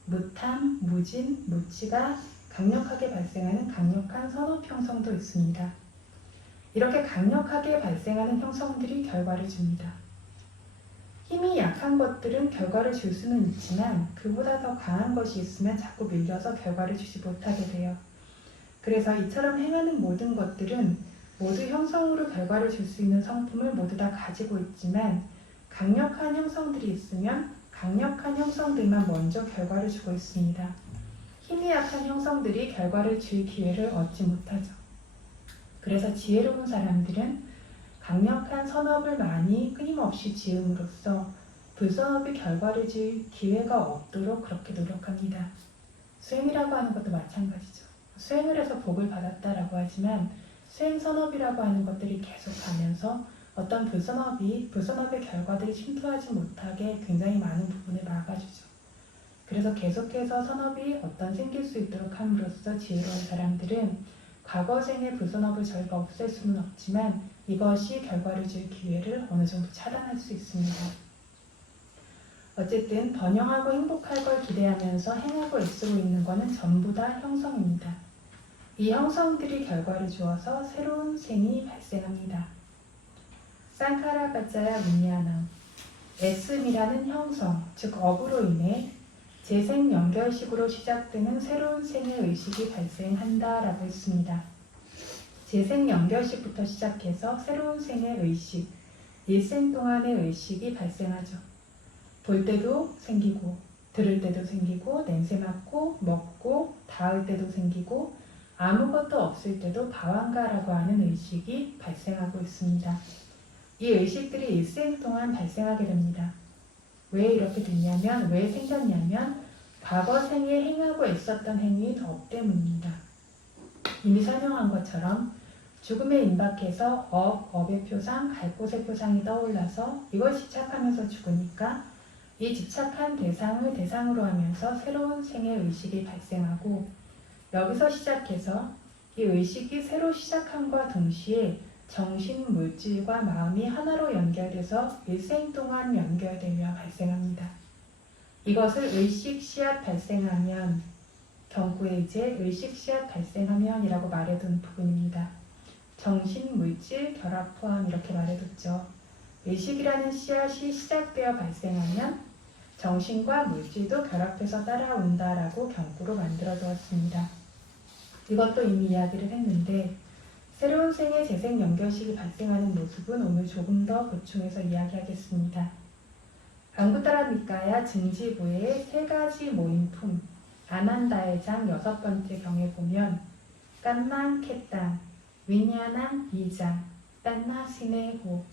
무탐, 무진, 무치가 강력하게 발생하는 강력한 선업 형성도 있습니다. 이렇게 강력하게 발생하는 형성들이 결과를 줍니다. 힘이 약한 것들은 결과를 줄 수는 있지만 그보다 더 강한 것이 있으면 자꾸 밀려서 결과를 주지 못하게 돼요. 그래서 이처럼 행하는 모든 것들은 모두 형성으로 결과를 줄 수 있는 성품을 모두 다 가지고 있지만 강력한 형성들이 있으면 강력한 형성들만 먼저 결과를 주고 있습니다. 힘이 약한 형성들이 결과를 줄 기회를 얻지 못하죠. 그래서 지혜로운 사람들은 강력한 선업을 많이 끊임없이 지음으로써 불선업이 결과를 지을 기회가 없도록 그렇게 노력합니다. 수행이라고 하는 것도 마찬가지죠. 수행을 해서 복을 받았다라고 하지만 수행선업이라고 하는 것들이 계속 가면서 어떤 불선업의 결과들이 침투하지 못하게 굉장히 많은 부분을 막아주죠. 그래서 계속해서 선업이 생길 수 있도록 함으로써 지혜로운 사람들은 과거 생의 불선업을 저희가 없앨 수는 없지만 이것이 결과를 줄 기회를 어느 정도 차단할 수 있습니다. 어쨌든 번영하고 행복할 걸 기대하면서 행하고 애쓰고 있는 것은 전부 다 형성입니다. 이 형성들이 결과를 주어서 새로운 생이 발생합니다. 쌍카라바짜야 문야남, 애씀이라는 형성, 즉 업으로 인해 재생 연결식으로 시작되는 새로운 생의 의식이 발생한다라고 했습니다. 재생 연결식부터 시작해서 새로운 생의 의식, 일생 동안의 의식이 발생하죠. 볼 때도 생기고, 들을 때도 생기고, 냄새 맡고, 먹고, 닿을 때도 생기고, 아무것도 없을 때도 바완가라고 하는 의식이 발생하고 있습니다. 이 의식들이 일생 동안 발생하게 됩니다. 왜 이렇게 됐냐면, 왜 생겼냐면 과거 생에 행하고 있었던 행위의 업 때문입니다. 이미 설명한 것처럼 죽음에 임박해서 업의 표상, 갈 곳의 표상이 떠올라서 이걸 집착하면서 죽으니까 이 집착한 대상을 대상으로 하면서 새로운 생의 의식이 발생하고 여기서 시작해서 이 의식이 새로 시작함과 동시에 정신, 물질과 마음이 하나로 연결돼서 일생 동안 연결되며 발생합니다. 이것을 의식 씨앗 발생하면, 경구에 이제 의식 씨앗 발생하면이라고 말해둔 부분입니다. 정신, 물질, 결합, 포함 이렇게 말해뒀죠. 의식이라는 씨앗이 시작되어 발생하면 정신과 물질도 결합해서 따라온다라고 경구로 만들어 두었습니다. 이것도 이미 이야기를 했는데 새로운 생의 재생 연결식이 발생하는 모습은 오늘 조금 더 보충해서 이야기하겠습니다. 앙구타라 니카야 증지부의 세 가지 모임품 아난다의 장 6번째 경에 보면 깐만 캣당, 위냐난 이장, 딴나 시네호,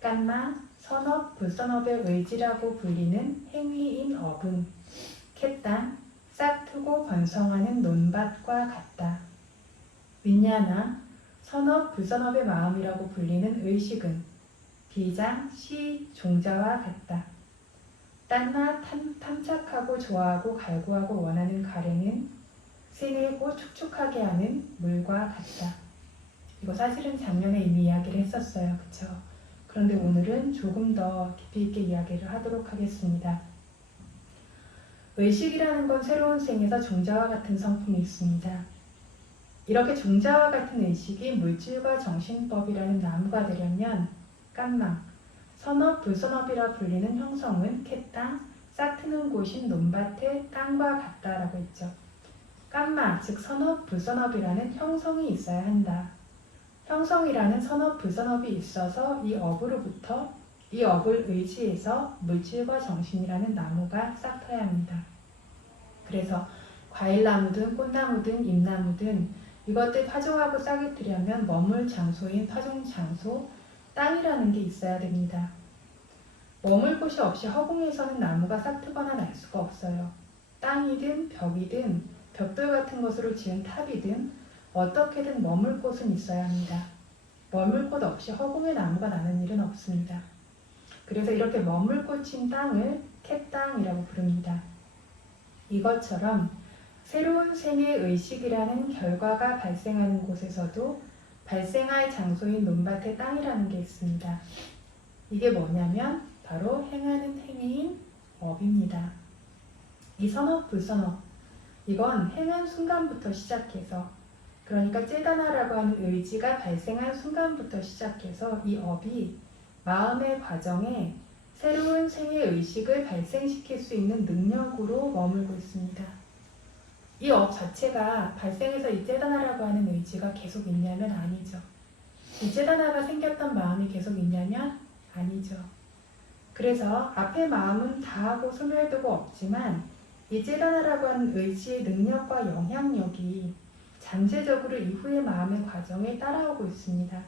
깐마 선업, 불선업의 의지라고 불리는 행위인 업은 캣당, 싹트고 번성하는 논밭과 같다. 위냐나 선업, 불선업의 마음이라고 불리는 의식은 비장, 시, 종자와 같다. 딴나 탐착하고 좋아하고 갈구하고 원하는 가래는 세뇌고 축축하게 하는 물과 같다. 이거 사실은 작년에 이미 이야기를 했었어요. 그쵸? 그런데 오늘은 조금 더 깊이 있게 이야기를 하도록 하겠습니다. 의식이라는 건 새로운 생에서 종자와 같은 성품이 있습니다. 이렇게 종자와 같은 의식이 물질과 정신법이라는 나무가 되려면 깐망, 선업, 불선업이라 불리는 형성은 캣땅, 싹트는 곳인 논밭의 땅과 같다라고 했죠. 깐마, 즉 선업, 불선업이라는 형성이 있어야 한다. 형성이라는 선업, 불선업이 있어서 이 업으로부터 이 업을 의지해서 물질과 정신이라는 나무가 싹트야 합니다. 그래서 과일나무든 꽃나무든 잎나무든 이것들 파종하고 싹이 트려면 머물 장소인 파종 장소, 땅이라는 게 있어야 됩니다. 머물 곳이 없이 허공에서는 나무가 싹트거나 날 수가 없어요. 땅이든 벽이든 벽돌 같은 것으로 지은 탑이든 어떻게든 머물 곳은 있어야 합니다. 머물 곳 없이 허공에 나무가 나는 일은 없습니다. 그래서 이렇게 머물 곳인 땅을 캣땅이라고 부릅니다. 이것처럼 새로운 생의 의식이라는 결과가 발생하는 곳에서도 발생할 장소인 논밭의 땅이라는 게 있습니다. 이게 뭐냐면 바로 행하는 행위인 업입니다. 이 선업, 불선업 이건 행한 순간부터 시작해서 그러니까 째다나라고 하는 의지가 발생한 순간부터 시작해서 이 업이 마음의 과정에 새로운 생의 의식을 발생시킬 수 있는 능력으로 머물고 있습니다. 이 업 자체가 발생해서 이 째다나라고 하는 의지가 계속 있냐면 아니죠. 이 째다나가 생겼던 마음이 계속 있냐면 아니죠. 그래서 앞의 마음은 다하고 소멸되고 없지만 이 째다나라고 하는 의지의 능력과 영향력이 잠재적으로 이후의 마음의 과정에 따라오고 있습니다.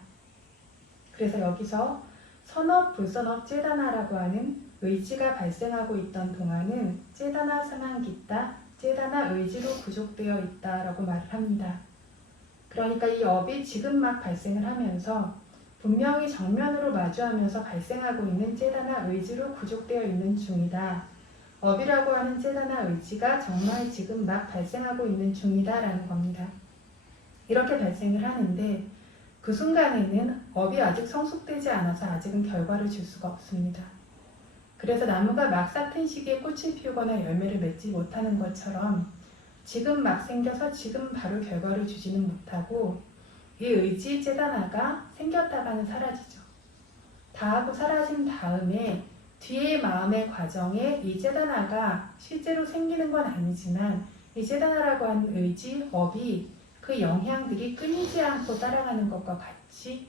그래서 여기서 선업, 불선업, 째다나라고 하는 의지가 발생하고 있던 동안은 째다나 사망기따, 째다나 의지로 구족되어 있다라고 말을 합니다. 그러니까 이 업이 지금 막 발생을 하면서 분명히 정면으로 마주하면서 발생하고 있는 째다나 의지로 구족되어 있는 중이다. 업이라고 하는 째다나 의지가 정말 지금 막 발생하고 있는 중이다라는 겁니다. 이렇게 발생을 하는데 그 순간에는 업이 아직 성숙되지 않아서 아직은 결과를 줄 수가 없습니다. 그래서 나무가 막 싹튼 시기에 꽃을 피우거나 열매를 맺지 못하는 것처럼 지금 막 생겨서 지금 바로 결과를 주지는 못하고 이 의지 째다나가 생겼다가는 사라지죠. 다 하고 사라진 다음에 뒤의 마음의 과정에 이 째다나가 실제로 생기는 건 아니지만 이 째다나라고 하는 의지, 업이 그 영향들이 끊이지 않고 따라가는 것과 같이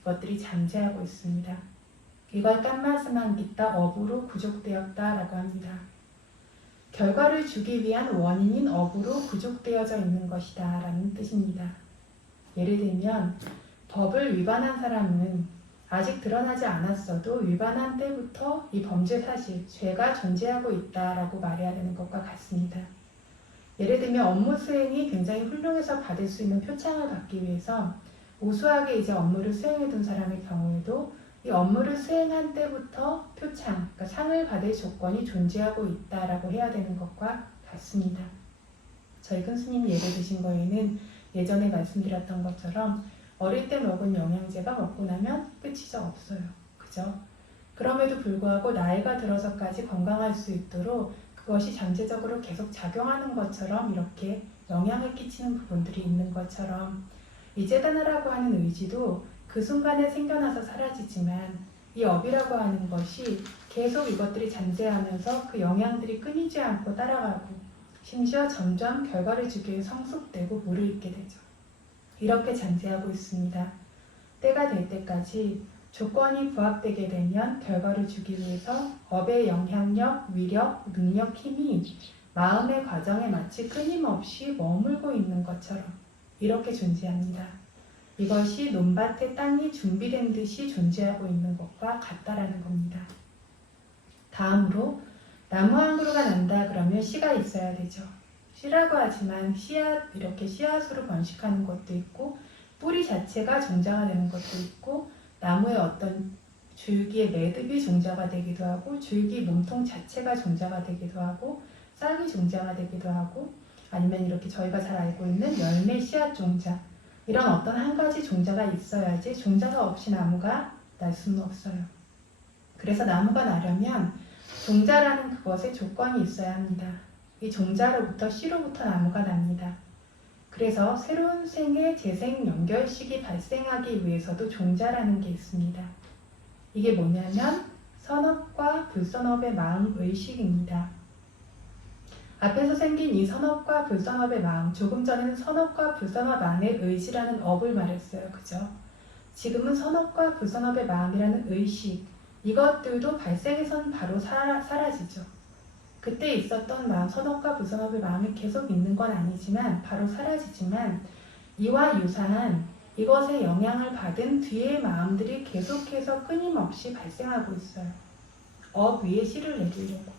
이것들이 잠재하고 있습니다. 이걸 깐마스만기따 업으로 구족되었다라고 합니다. 결과를 주기 위한 원인인 업으로 구족되어져 있는 것이다 라는 뜻입니다. 예를 들면 법을 위반한 사람은 아직 드러나지 않았어도 위반한 때부터 이 범죄 사실, 죄가 존재하고 있다라고 말해야 되는 것과 같습니다. 예를 들면 업무 수행이 굉장히 훌륭해서 받을 수 있는 표창을 받기 위해서 우수하게 이제 업무를 수행해둔 사람의 경우에도 이 업무를 수행한 때부터 표창, 그러니까 상을 받을 조건이 존재하고 있다라고 해야 되는 것과 같습니다. 저희 큰 스님 예를 드신 거에는 예전에 말씀드렸던 것처럼 어릴 때 먹은 영양제가 먹고 나면 끝이죠. 없어요. 그죠? 그럼에도 불구하고 나이가 들어서까지 건강할 수 있도록 그것이 잠재적으로 계속 작용하는 것처럼 이렇게 영향을 끼치는 부분들이 있는 것처럼 이 째다나라고 하는 의지도 그 순간에 생겨나서 사라지지만 이 업이라고 하는 것이 계속 이것들이 잠재하면서 그 영향들이 끊이지 않고 따라가고 심지어 점점 결과를 주기 위해 성숙되고 무르익게 되죠. 이렇게 잠재하고 있습니다. 때가 될 때까지 조건이 부합되게 되면 결과를 주기 위해서 업의 영향력, 위력, 능력, 힘이 마음의 과정에 마치 끊임없이 머물고 있는 것처럼 이렇게 존재합니다. 이것이 논밭에 땅이 준비된 듯이 존재하고 있는 것과 같다라는 겁니다. 다음으로 나무 한 그루가 난다 그러면 씨가 있어야 되죠. 씨라고 하지만 씨앗, 이렇게 씨앗으로 번식하는 것도 있고 뿌리 자체가 종자가 되는 것도 있고 나무의 어떤 줄기의 매듭이 종자가 되기도 하고 줄기 몸통 자체가 종자가 되기도 하고 싹이 종자가 되기도 하고 아니면 이렇게 저희가 잘 알고 있는 열매 씨앗 종자 이런 어떤 한 가지 종자가 있어야지 종자가 없이 나무가 날 수는 없어요. 그래서 나무가 나려면 종자라는 그것에 조건이 있어야 합니다. 이 종자로부터 씨로부터 나무가 납니다. 그래서 새로운 생의 재생 연결식이 발생하기 위해서도 종자라는 게 있습니다. 이게 뭐냐면 선업과 불선업의 마음 의식입니다. 앞에서 생긴 이 선업과 불선업의 마음, 조금 전에는 선업과 불선업 안에 의지라는 업을 말했어요. 그죠? 지금은 선업과 불선업의 마음이라는 의식, 이것들도 발생해서는 바로 사라지죠. 그때 있었던 마음, 선업과 불선업의 마음이 계속 있는 건 아니지만 바로 사라지지만 이와 유사한 이것에 영향을 받은 뒤의 마음들이 계속해서 끊임없이 발생하고 있어요. 업 위에 씨를 내리려고.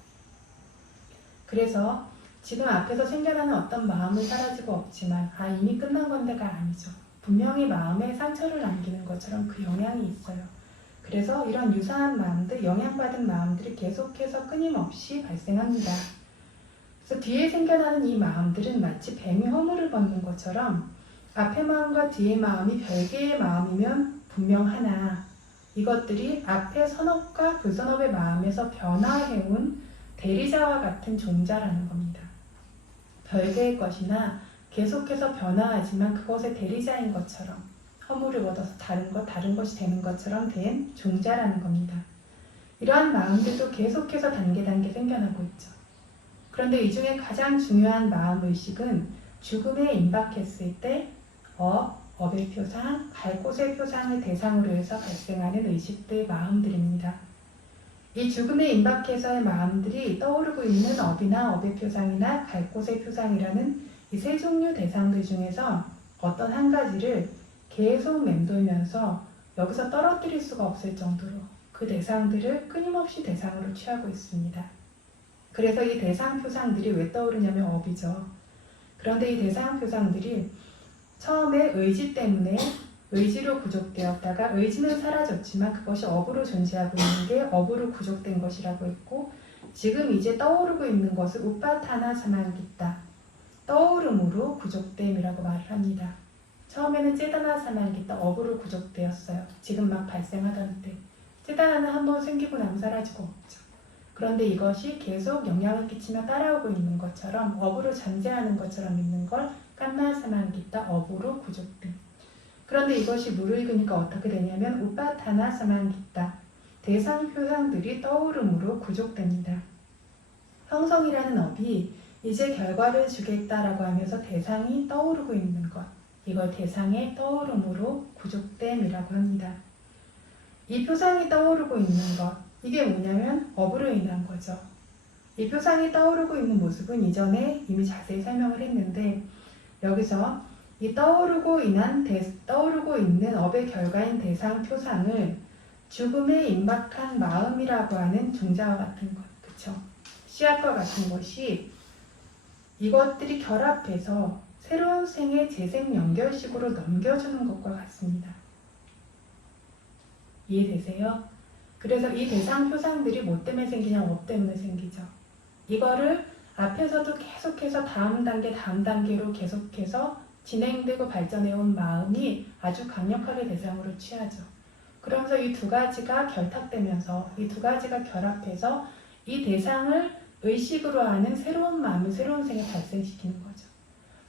그래서 지금 앞에서 생겨나는 어떤 마음은 사라지고 없지만 이미 끝난 건데가 아니죠. 분명히 마음에 상처를 남기는 것처럼 그 영향이 있어요. 그래서 이런 유사한 마음들, 영향받은 마음들이 계속해서 끊임없이 발생합니다. 그래서 뒤에 생겨나는 이 마음들은 마치 뱀이 허물을 벗는 것처럼 앞의 마음과 뒤의 마음이 별개의 마음이면 분명하나 이것들이 앞의 선업과 불선업의 마음에서 변화해온 대리자와 같은 종자라는 겁니다. 별개의 것이나 계속해서 변화하지만 그것의 대리자인 것처럼 허물을 얻어서 다른 것이 되는 것처럼 된 종자라는 겁니다. 이러한 마음들도 계속해서 단계 생겨나고 있죠. 그런데 이 중에 가장 중요한 마음의식은 죽음에 임박했을 때 업의 표상, 갈 곳의 표상을 대상으로 해서 발생하는 의식들, 마음들입니다. 이 죽음에 임박해서의 마음들이 떠오르고 있는 업이나 업의 표상이나 갈 곳의 표상이라는 이 세 종류 대상들 중에서 어떤 한 가지를 계속 맴돌면서 여기서 떨어뜨릴 수가 없을 정도로 그 대상들을 끊임없이 대상으로 취하고 있습니다. 그래서 이 대상 표상들이 왜 떠오르냐면 업이죠. 그런데 이 대상 표상들이 처음에 의지 때문에 의지로 구족되었다가 의지는 사라졌지만 그것이 업으로 존재하고 있는 게 업으로 구족된 것이라고 했고, 지금 이제 떠오르고 있는 것을 우파타나 사만기타, 떠오름으로 구족됨이라고 말을 합니다. 처음에는 ចេต나 사만기타, 업으로 구족되었어요. 지금 막 발생하던 때. ចេต나는 한번 생기고 나면 사라지고 없죠. 그런데 이것이 계속 영향을 끼치며 따라오고 있는 것처럼, 업으로 잠재하는 것처럼 있는 걸 깐나 사만기타, 업으로 구족됨. 그런데 이것이 무르익으니까 어떻게 되냐면 우파타나 사만기타, 대상 표상들이 떠오름으로 구족됩니다. 형성이라는 업이 이제 결과를 주겠다라고 하면서 대상이 떠오르고 있는 것, 이걸 대상의 떠오름으로 구족됨이라고 합니다. 이 표상이 떠오르고 있는 것, 이게 뭐냐면 업으로 인한 거죠. 이 표상이 떠오르고 있는 모습은 이전에 이미 자세히 설명을 했는데, 여기서 이 떠오르고 있는 업의 결과인 대상 표상을 죽음에 임박한 마음이라고 하는 종자와 같은 것, 그쵸? 씨앗과 같은 것이 이것들이 결합해서 새로운 생의 재생 연결식으로 넘겨주는 것과 같습니다. 이해되세요? 그래서 이 대상 표상들이 뭐 때문에 생기냐면 업 때문에 생기죠. 이거를 앞에서도 계속해서 다음 단계로 계속해서 진행되고 발전해온 마음이 아주 강력하게 대상으로 취하죠. 그러면서 이 두 가지가 결탁되면서, 이 두 가지가 결합해서 이 대상을 의식으로 하는 새로운 마음이 새로운 생을 발생시키는 거죠.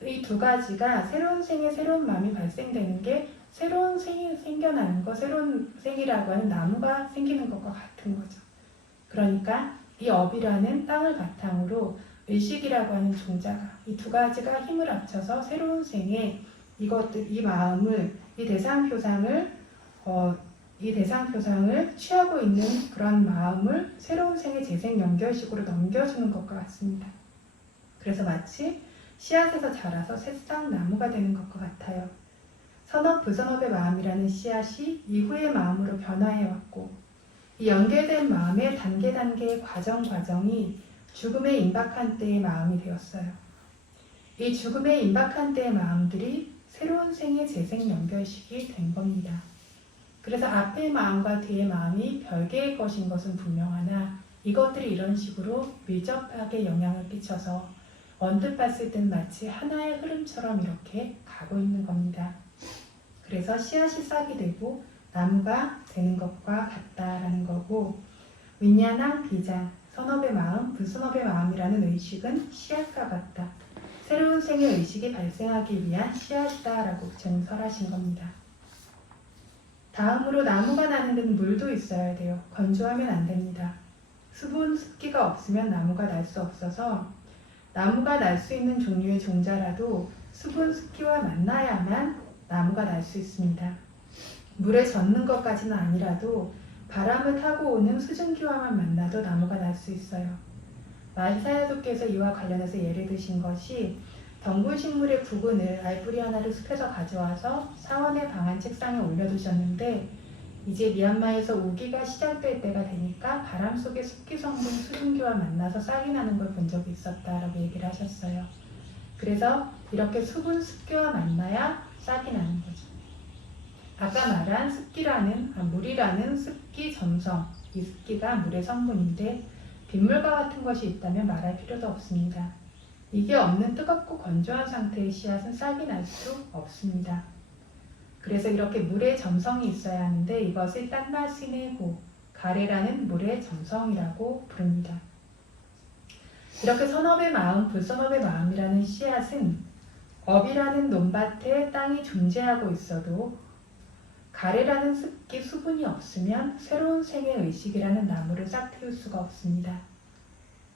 이 두 가지가 새로운 생에 새로운 마음이 발생되는 게 새로운 생이 생겨나는 거, 새로운 생이라고 하는 나무가 생기는 것과 같은 거죠. 그러니까 이 업이라는 땅을 바탕으로 의식이라고 하는 종자가, 이 두 가지가 힘을 합쳐서 새로운 생에 이 마음을, 이 대상 표상을 취하고 있는 그런 마음을 새로운 생의 재생 연결식으로 넘겨주는 것과 같습니다. 그래서 마치 씨앗에서 자라서 새싹 나무가 되는 것과 같아요. 선업, 부선업의 마음이라는 씨앗이 이후의 마음으로 변화해왔고, 이 연결된 마음의 단계의 과정이 죽음에 임박한 때의 마음이 되었어요. 이 죽음에 임박한 때의 마음들이 새로운 생의 재생 연결식이 된 겁니다. 그래서 앞의 마음과 뒤의 마음이 별개의 것인 것은 분명하나 이것들이 이런 식으로 밀접하게 영향을 끼쳐서 언뜻 봤을 땐 마치 하나의 흐름처럼 이렇게 가고 있는 겁니다. 그래서 씨앗이 싹이 되고 나무가 되는 것과 같다라는 거고, 윈야낭 비장, 선업의 마음, 불선업의 마음이라는 의식은 씨앗과 같다. 새로운 생의 의식이 발생하기 위한 씨앗이다라고 부처님 설하신 겁니다. 다음으로 나무가 나는 데는 물도 있어야 돼요. 건조하면 안 됩니다. 수분, 습기가 없으면 나무가 날 수 없어서 나무가 날 수 있는 종류의 종자라도 수분, 습기와 만나야만 나무가 날 수 있습니다. 물에 젖는 것까지는 아니라도 바람을 타고 오는 수증기와만 만나도 나무가 날 수 있어요. 마사야도께서 이와 관련해서 예를 드신 것이 덩굴식물의 부근을 알뿌리 하나를 숲에서 가져와서 사원의 방 안 책상에 올려두셨는데, 이제 미얀마에서 우기가 시작될 때가 되니까 바람 속의 습기 성분 수증기와 만나서 싹이 나는 걸 본 적이 있었다라고 얘기를 하셨어요. 그래서 이렇게 수분, 습기와 만나야 싹이 나는 거죠. 아까 말한 물이라는 습기 점성, 이 습기가 물의 성분인데 빗물과 같은 것이 있다면 말할 필요도 없습니다. 이게 없는 뜨겁고 건조한 상태의 씨앗은 싹이 날 수 없습니다. 그래서 이렇게 물의 점성이 있어야 하는데 이것을 딴나시네고, 가래라는 물의 점성이라고 부릅니다. 이렇게 선업의 마음, 불선업의 마음이라는 씨앗은 업이라는 논밭에 땅이 존재하고 있어도 가래라는 습기, 수분이 없으면 새로운 생의 의식이라는 나무를 싹 틔울 수가 없습니다.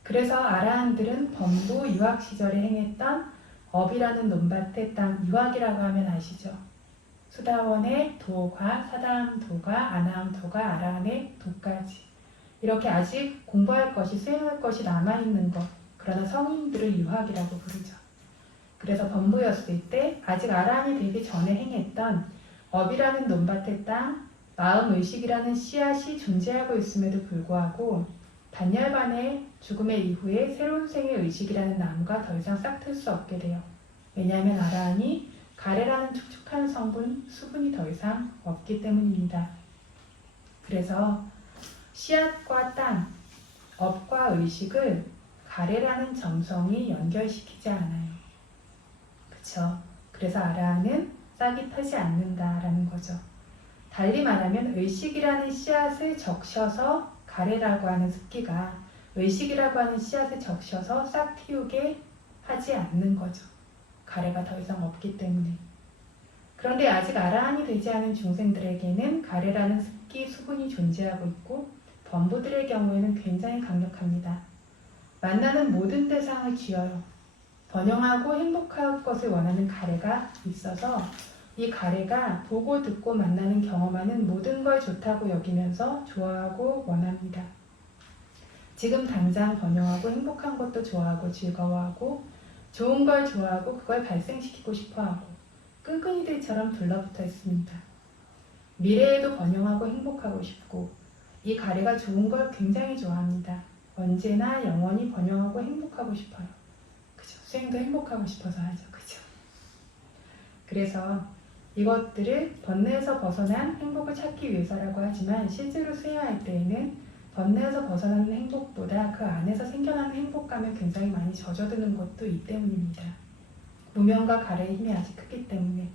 그래서 아라한들은 범부 유학 시절에 행했던 업이라는 논밭의 땅, 유학이라고 하면 아시죠? 수다원의 도가, 사다함도가, 아나함도가, 아라한의 도까지, 이렇게 아직 공부할 것이, 수행할 것이 남아있는 것, 그러나 성인들을 유학이라고 부르죠. 그래서 범부였을 때 아직 아라한이 되기 전에 행했던 업이라는 논밭의 땅, 마음 의식이라는 씨앗이 존재하고 있음에도 불구하고 단열반의 죽음의 이후에 새로운 생의 의식이라는 나무가 더 이상 싹틀 수 없게 돼요. 왜냐하면 아라한이 가래라는 촉촉한 성분, 수분이 더 이상 없기 때문입니다. 그래서 씨앗과 땅, 업과 의식을 가래라는 점성이 연결시키지 않아요. 그쵸? 그래서 아라한은 싹이 타지 않는다라는 거죠. 달리 말하면 의식이라는 씨앗을 적셔서 가래라고 하는 습기가 의식이라고 하는 씨앗을 적셔서 싹 틔우게 하지 않는 거죠. 가래가 더 이상 없기 때문에. 그런데 아직 아라한이 되지 않은 중생들에게는 가래라는 습기, 수분이 존재하고 있고 범부들의 경우에는 굉장히 강력합니다. 만나는 모든 대상을 쥐어요. 번영하고 행복할 것을 원하는 가래가 있어서 이 가래가 보고 듣고 만나는 경험하는 모든 걸 좋다고 여기면서 좋아하고 원합니다. 지금 당장 번영하고 행복한 것도 좋아하고 즐거워하고 좋은 걸 좋아하고 그걸 발생시키고 싶어하고 끈끈이들처럼 둘러붙어 있습니다. 미래에도 번영하고 행복하고 싶고 이 가래가 좋은 걸 굉장히 좋아합니다. 언제나 영원히 번영하고 행복하고 싶어요. 그죠? 수행도 행복하고 싶어서 하죠. 그죠? 그래서 이것들을 번뇌에서 벗어난 행복을 찾기 위해서라고 하지만 실제로 수행할 때에는 번뇌에서 벗어나는 행복보다 그 안에서 생겨나는 행복감에 굉장히 많이 젖어드는 것도 이 때문입니다. 무명과 가래의 힘이 아직 크기 때문에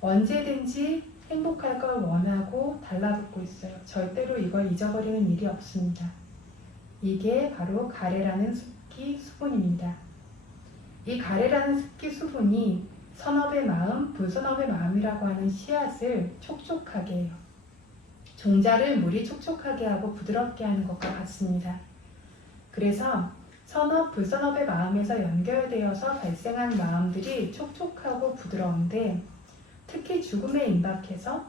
언제든지 행복할 걸 원하고 달라붙고 있어요. 절대로 이걸 잊어버리는 일이 없습니다. 이게 바로 가래라는 습기 수분입니다. 이 가래라는 습기 수분이 선업의 마음, 불선업의 마음이라고 하는 씨앗을 촉촉하게 해요. 종자를 물이 촉촉하게 하고 부드럽게 하는 것과 같습니다. 그래서 선업, 불선업의 마음에서 연결되어서 발생한 마음들이 촉촉하고 부드러운데 특히 죽음에 임박해서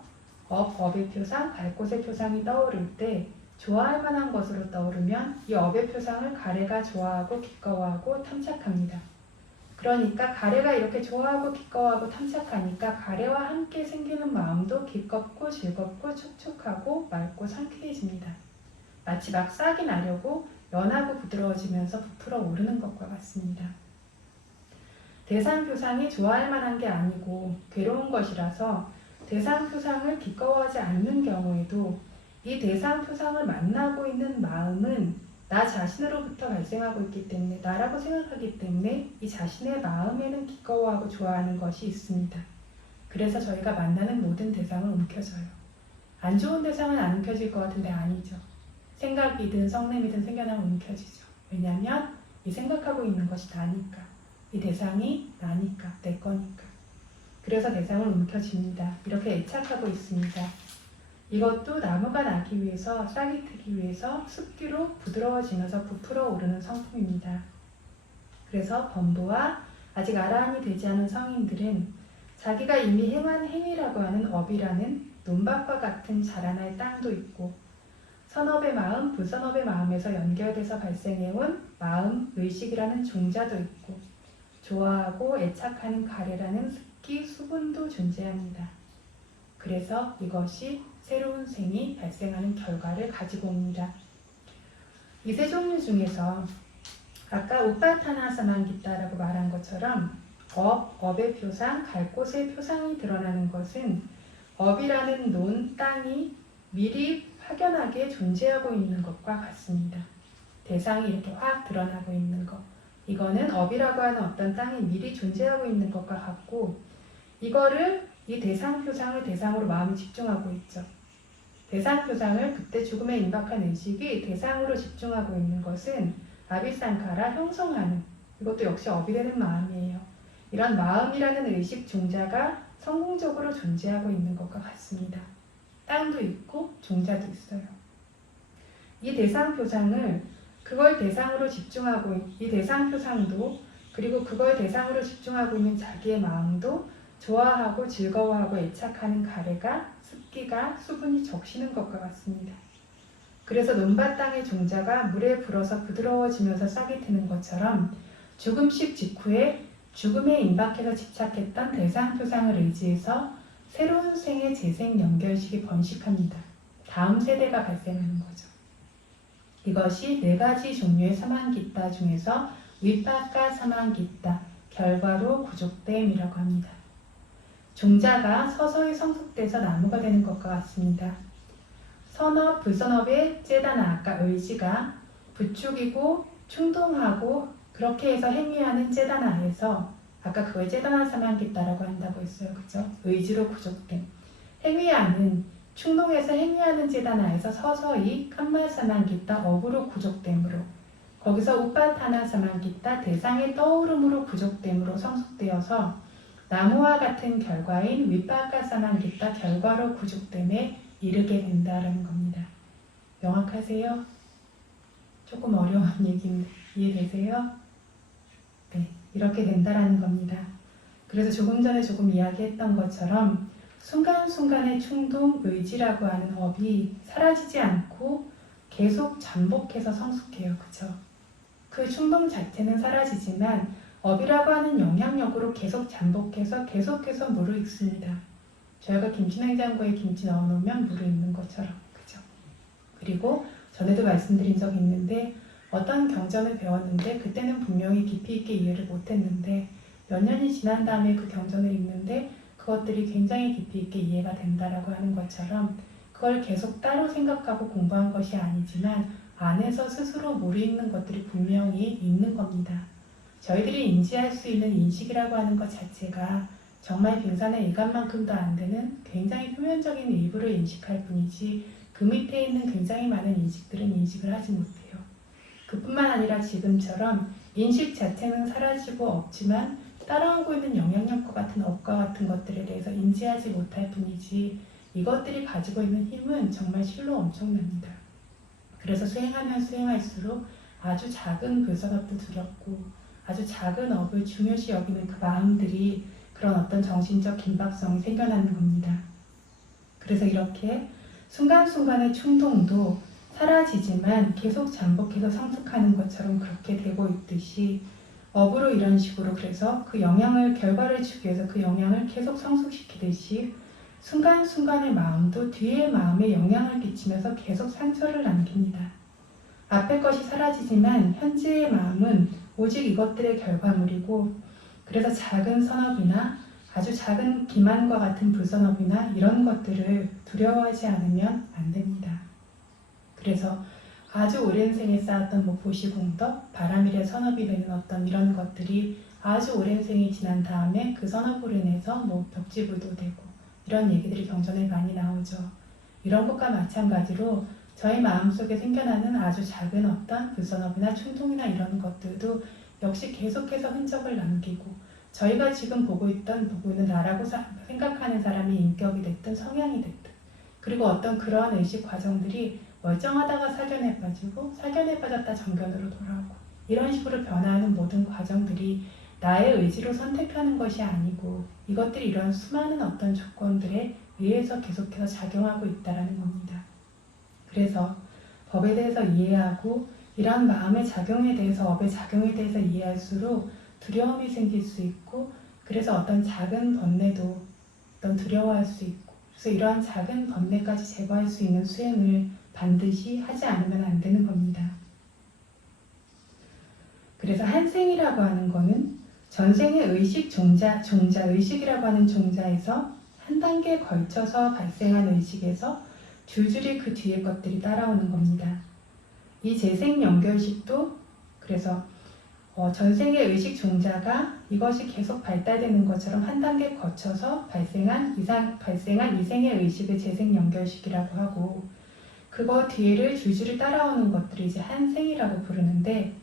업의 표상, 갈 곳의 표상이 떠오를 때 좋아할 만한 것으로 떠오르면 이 업의 표상을 가래가 좋아하고 기꺼워하고 탐착합니다. 그러니까 가래가 이렇게 좋아하고 기꺼워하고 탐착하니까 가래와 함께 생기는 마음도 기껍고 즐겁고 촉촉하고 맑고 상쾌해집니다. 마치 막 싹이 나려고 연하고 부드러워지면서 부풀어 오르는 것과 같습니다. 대상 표상이 좋아할 만한 게 아니고 괴로운 것이라서 대상 표상을 기꺼워하지 않는 경우에도 이 대상 표상을 만나고 있는 마음은 나 자신으로부터 발생하고 있기 때문에 나라고 생각하기 때문에 이 자신의 마음에는 기꺼워하고 좋아하는 것이 있습니다. 그래서 저희가 만나는 모든 대상을 움켜져요. 안 좋은 대상은 안 움켜질 것 같은데 아니죠. 생각이든 성냄이든 생겨나면 움켜지죠. 왜냐하면 이 생각하고 있는 것이 나니까. 이 대상이 나니까, 내 거니까. 그래서 대상을 움켜집니다. 이렇게 애착하고 있습니다. 이것도 나무가 나기 위해서, 싹이 트기 위해서 습기로 부드러워지면서 부풀어 오르는 성품입니다. 그래서 범부와 아직 아라한이 되지 않은 성인들은 자기가 이미 행한 행위라고 하는 업이라는 논밭과 같은 자라날 땅도 있고 선업의 마음, 불선업의 마음에서 연결돼서 발생해온 마음, 의식이라는 종자도 있고 좋아하고 애착하는 가래라는 습기, 수분도 존재합니다. 그래서 이것이 새로운 생이 발생하는 결과를 가지고 옵니다. 이 세 종류 중에서 아까 우파타나사만기타라고 말한 것처럼 업의 표상, 갈 곳의 표상이 드러나는 것은 업이라는 논, 땅이 미리 확연하게 존재하고 있는 것과 같습니다. 대상이 이렇게 확 드러나고 있는 것. 이거는 업이라고 하는 어떤 땅이 미리 존재하고 있는 것과 같고 이거를 이 대상 표상을 대상으로 마음이 집중하고 있죠. 대상 표상을 그때 죽음에 임박한 의식이 대상으로 집중하고 있는 것은 아비상카라 형성하는 이것도 역시 업이 되는 마음이에요. 이런 마음이라는 의식 종자가 성공적으로 존재하고 있는 것과 같습니다. 땅도 있고 종자도 있어요. 이 대상 표상을 그걸 대상으로 집중하고 이 대상 표상도 그리고 그걸 대상으로 집중하고 있는 자기의 마음도 좋아하고 즐거워하고 애착하는 가래가 습기가 수분이 적시는 것과 같습니다. 그래서 논밭 땅의 종자가 물에 불어서 부드러워지면서 싹이 트는 것처럼 죽음식 직후에 죽음에 임박해서 집착했던 대상 표상을 의지해서 새로운 생의 재생 연결식이 번식합니다. 다음 세대가 발생하는 거죠. 이것이 4가지 종류의 사망기타 중에서 위파카 사망기타, 결과로 구족됨이라고 합니다. 종자가 서서히 성숙돼서 나무가 되는 것과 같습니다. 선업, 불선업의 째다나 아까 의지가 부추기고 충동하고 그렇게 해서 행위하는 째다나에서 아까 그걸 째다나 사망기타라고 한다고 했어요. 그죠? 의지로 구족됨. 행위하는 충동해서 행위하는 째다나에서 서서히 칸마 사망기타 업으로 구족됨으로 거기서 우파타나 사망기타 대상의 떠오름으로 구족됨으로 성숙되어서 나무와 같은 결과인 위파카 사망기타 결과로 구족됨에 이르게 된다라는 겁니다. 명확하세요? 조금 어려운 얘기인데 이해되세요? 네, 이렇게 된다라는 겁니다. 그래서 조금 전에 조금 이야기했던 것처럼 순간순간의 충동, 의지라고 하는 업이 사라지지 않고 계속 잠복해서 성숙해요. 그죠? 그 충동 자체는 사라지지만 업이라고 하는 영향력으로 계속 잠복해서 계속해서 무르익습니다. 저희가 김치냉장고에 김치 넣어놓으면 무르익는 것처럼. 그죠? 그리고 전에도 말씀드린 적이 있는데 어떤 경전을 배웠는데 그때는 분명히 깊이 있게 이해를 못했는데 몇 년이 지난 다음에 그 경전을 읽는데 그것들이 굉장히 깊이 있게 이해가 된다라고 하는 것처럼 그걸 계속 따로 생각하고 공부한 것이 아니지만 안에서 스스로 무르익는 것들이 분명히 있는 겁니다. 저희들이 인지할 수 있는 인식이라고 하는 것 자체가 정말 빙산의 일감만큼도 안 되는 굉장히 표면적인 일부를 인식할 뿐이지 그 밑에 있는 굉장히 많은 인식들은 인식을 하지 못해요. 그뿐만 아니라 지금처럼 인식 자체는 사라지고 없지만 따라오고 있는 영향력과 같은 업과 같은 것들에 대해서 인지하지 못할 뿐이지 이것들이 가지고 있는 힘은 정말 실로 엄청납니다. 그래서 수행하면 수행할수록 아주 작은 불선업도 두렵고 아주 작은 업을 중요시 여기는 그 마음들이 그런 어떤 정신적 긴박성이 생겨나는 겁니다. 그래서 이렇게 순간순간의 충동도 사라지지만 계속 잠복해서 성숙하는 것처럼 그렇게 되고 있듯이 업으로 이런 식으로 그래서 그 영향을 결과를 주기 위해서 그 영향을 계속 성숙시키듯이 순간순간의 마음도 뒤의 마음에 영향을 끼치면서 계속 상처를 남깁니다. 앞의 것이 사라지지만 현재의 마음은 오직 이것들의 결과물이고 그래서 작은 선업이나 아주 작은 기만과 같은 불선업이나 이런 것들을 두려워하지 않으면 안 됩니다. 그래서 아주 오랜 생에 쌓았던 뭐 보시공덕, 바람일의 선업이 되는 어떤 이런 것들이 아주 오랜 생이 지난 다음에 그 선업으로 인해서 뭐 벽지불도 되고 이런 얘기들이 경전에 많이 나오죠. 이런 것과 마찬가지로 저희 마음속에 생겨나는 아주 작은 어떤 불선업이나 충동이나 이런 것들도 역시 계속해서 흔적을 남기고 저희가 지금 보고 있는 나라고 생각하는 사람이 인격이 됐든 성향이 됐든 그리고 어떤 그러한 의식 과정들이 멀쩡하다가 사견에 빠지고 사견에 빠졌다 정견으로 돌아오고 이런 식으로 변화하는 모든 과정들이 나의 의지로 선택하는 것이 아니고 이것들이 이런 수많은 어떤 조건들에 의해서 계속해서 작용하고 있다는 겁니다. 그래서 법에 대해서 이해하고 이런 마음의 작용에 대해서 업의 작용에 대해서 이해할수록 두려움이 생길 수 있고 그래서 어떤 작은 번뇌도 어떤 두려워할 수 있고 그래서 이러한 작은 번뇌까지 제거할 수 있는 수행을 반드시 하지 않으면 안 되는 겁니다. 그래서 한생이라고 하는 거는 전생의 의식 종자 의식이라고 하는 종자에서 한 단계에 걸쳐서 발생한 의식에서 줄줄이 그 뒤에 것들이 따라오는 겁니다. 이 재생 연결식도 그래서 전생의 의식 종자가 이것이 계속 발달되는 것처럼 한 단계 거쳐서 발생한 이생의 의식의 재생 연결식이라고 하고 그거 뒤를 줄줄이 따라오는 것들이 이제 한생이라고 부르는데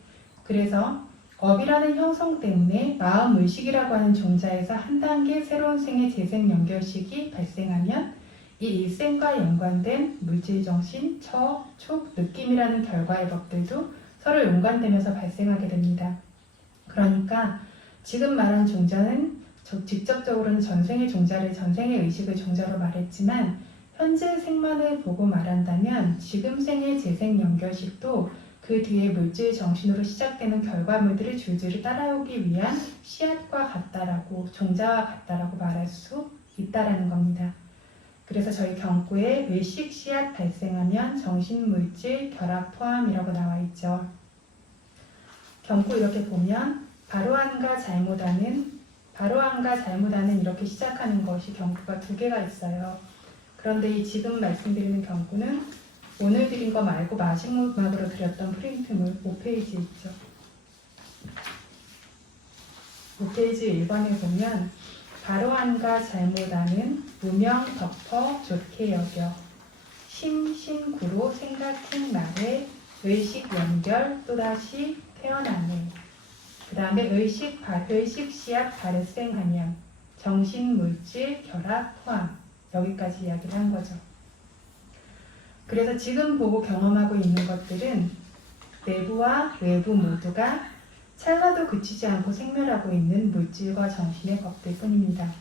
그래서 업이라는 형성 때문에 마음 의식이라고 하는 종자에서 한 단계 새로운 생의 재생 연결식이 발생하면 이 일생과 연관된 물질정신, 처, 촉, 느낌이라는 결과의 법들도 서로 연관되면서 발생하게 됩니다. 그러니까 지금 말한 종자는 직접적으로는 전생의 종자를 전생의 의식을 종자로 말했지만 현재 생만을 보고 말한다면 지금 생의 재생 연결식도 그 뒤에 물질 정신으로 시작되는 결과물들을 줄줄이 따라오기 위한 씨앗과 같다라고 종자와 같다라고 말할 수 있다라는 겁니다. 그래서 저희 경구에 외식 씨앗 발생하면 정신물질 결합 포함이라고 나와 있죠. 경구 이렇게 보면 바로함과 잘못하는 이렇게 시작하는 것이 경구가 두 개가 있어요. 그런데 이 지금 말씀드리는 경구는 오늘 드린 거 말고 마지막으로 드렸던 프린트물 5페이지 있죠. 5페이지 1번에 보면 바로함과 잘못하는 무명 덮어 좋게 여겨 심신구로 생각행 말에 의식 연결 또다시 태어나네. 그 다음에 의식 씨앗 발생하면 정신물질 결합 포함. 여기까지 이야기를 한 거죠. 그래서 지금 보고 경험하고 있는 것들은 내부와 외부 모두가 찰나도 그치지 않고 생멸하고 있는 물질과 정신의 법들 뿐입니다.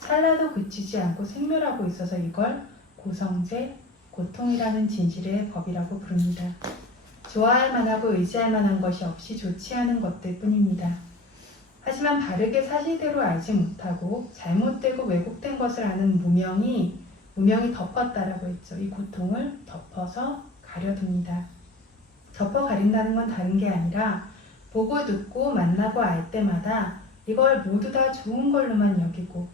찰나도 그치지 않고 생멸하고 있어서 이걸 고성제, 고통이라는 진실의 법이라고 부릅니다. 좋아할 만하고 의지할 만한 것이 없이 좋지 않은 것들 뿐입니다. 하지만 바르게 사실대로 알지 못하고 잘못되고 왜곡된 것을 아는 무명이 덮었다라고 했죠. 이 고통을 덮어서 가려둡니다. 덮어 가린다는 건 다른 게 아니라 보고 듣고 만나고 알 때마다 이걸 모두 다 좋은 걸로만 여기고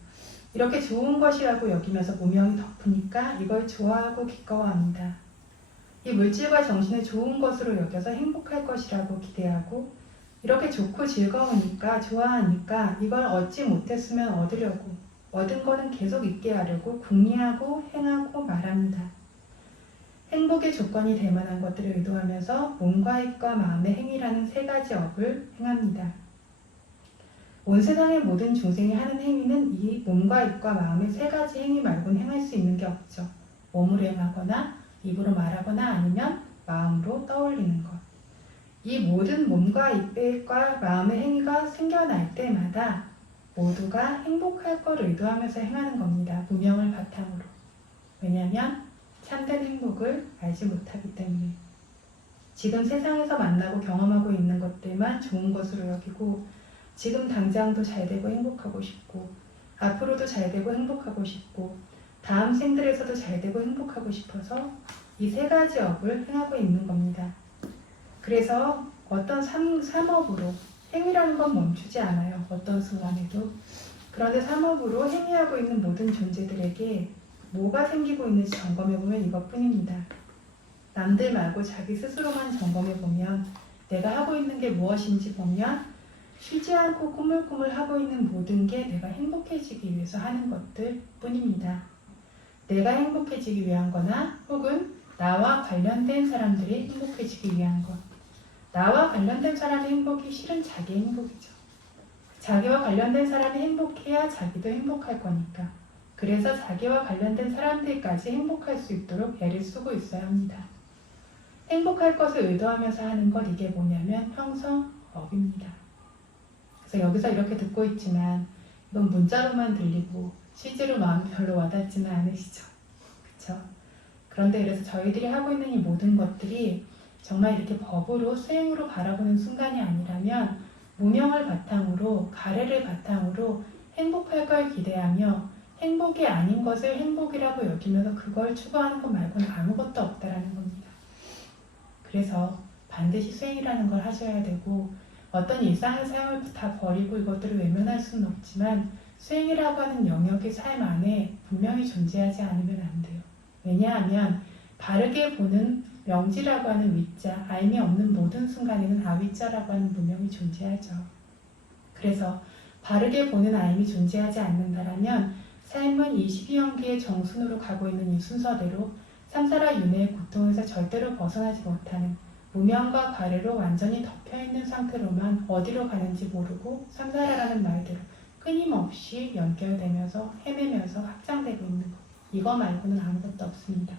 이렇게 좋은 것이라고 여기면서 무명이 덮으니까 이걸 좋아하고 기꺼워합니다. 이 물질과 정신을 좋은 것으로 여겨서 행복할 것이라고 기대하고 이렇게 좋고 즐거우니까 좋아하니까 이걸 얻지 못했으면 얻으려고 얻은 거는 계속 있게 하려고 궁리하고 행하고 말합니다. 행복의 조건이 될 만한 것들을 의도하면서 몸과 입과 마음의 행위라는 세 가지 업을 행합니다. 온 세상의 모든 중생이 하는 행위는 이 몸과 입과 마음의 세 가지 행위 말고는 행할 수 있는 게 없죠. 몸으로 행하거나 입으로 말하거나 아니면 마음으로 떠올리는 것. 이 모든 몸과 입과 마음의 행위가 생겨날 때마다 모두가 행복할 걸 의도하면서 행하는 겁니다. 무명을 바탕으로. 왜냐하면 참된 행복을 알지 못하기 때문에. 지금 세상에서 만나고 경험하고 있는 것들만 좋은 것으로 여기고 지금 당장도 잘 되고 행복하고 싶고 앞으로도 잘 되고 행복하고 싶고 다음 생들에서도 잘 되고 행복하고 싶어서 이 세 가지 업을 행하고 있는 겁니다. 그래서 어떤 삼업으로 행위라는 건 멈추지 않아요. 어떤 순간에도. 그런데 삼업으로 행위하고 있는 모든 존재들에게 뭐가 생기고 있는지 점검해보면 이것뿐입니다. 남들 말고 자기 스스로만 점검해보면 내가 하고 있는 게 무엇인지 보면 쉬지 않고 꾸물꾸물 하고 있는 모든 게 내가 행복해지기 위해서 하는 것들 뿐입니다. 내가 행복해지기 위한 거나 혹은 나와 관련된 사람들이 행복해지기 위한 것. 나와 관련된 사람의 행복이 실은 자기의 행복이죠. 자기와 관련된 사람이 행복해야 자기도 행복할 거니까. 그래서 자기와 관련된 사람들까지 행복할 수 있도록 애를 쓰고 있어야 합니다. 행복할 것을 의도하면서 하는 것 이게 뭐냐면 형성업입니다. 그래서 여기서 이렇게 듣고 있지만 이건 문자로만 들리고 실제로 마음이 별로 와닿지는 않으시죠. 그렇죠? 그런데 그래서 저희들이 하고 있는 이 모든 것들이 정말 이렇게 법으로 수행으로 바라보는 순간이 아니라면 무명을 바탕으로 가래를 바탕으로 행복할 걸 기대하며 행복이 아닌 것을 행복이라고 여기면서 그걸 추구하는 것 말고는 아무것도 없다라는 겁니다. 그래서 반드시 수행이라는 걸 하셔야 되고 어떤 일상의 삶을 다 버리고 이것들을 외면할 수는 없지만 수행이라고 하는 영역의 삶 안에 분명히 존재하지 않으면 안 돼요. 왜냐하면 바르게 보는 명지라고 하는 위자, 알미 없는 모든 순간에는 아위자라고 하는 무명이 존재하죠. 그래서 바르게 보는 알미 존재하지 않는다라면 삶은 이 12연기의 정순으로 가고 있는 이 순서대로 삼사라 윤회의 고통에서 절대로 벗어나지 못하는 무명과 가래로 완전히 덮여있는 상태로만 어디로 가는지 모르고 삼사라라는 말대로 끊임없이 연결되면서 헤매면서 확장되고 있는 것. 이거 말고는 아무것도 없습니다.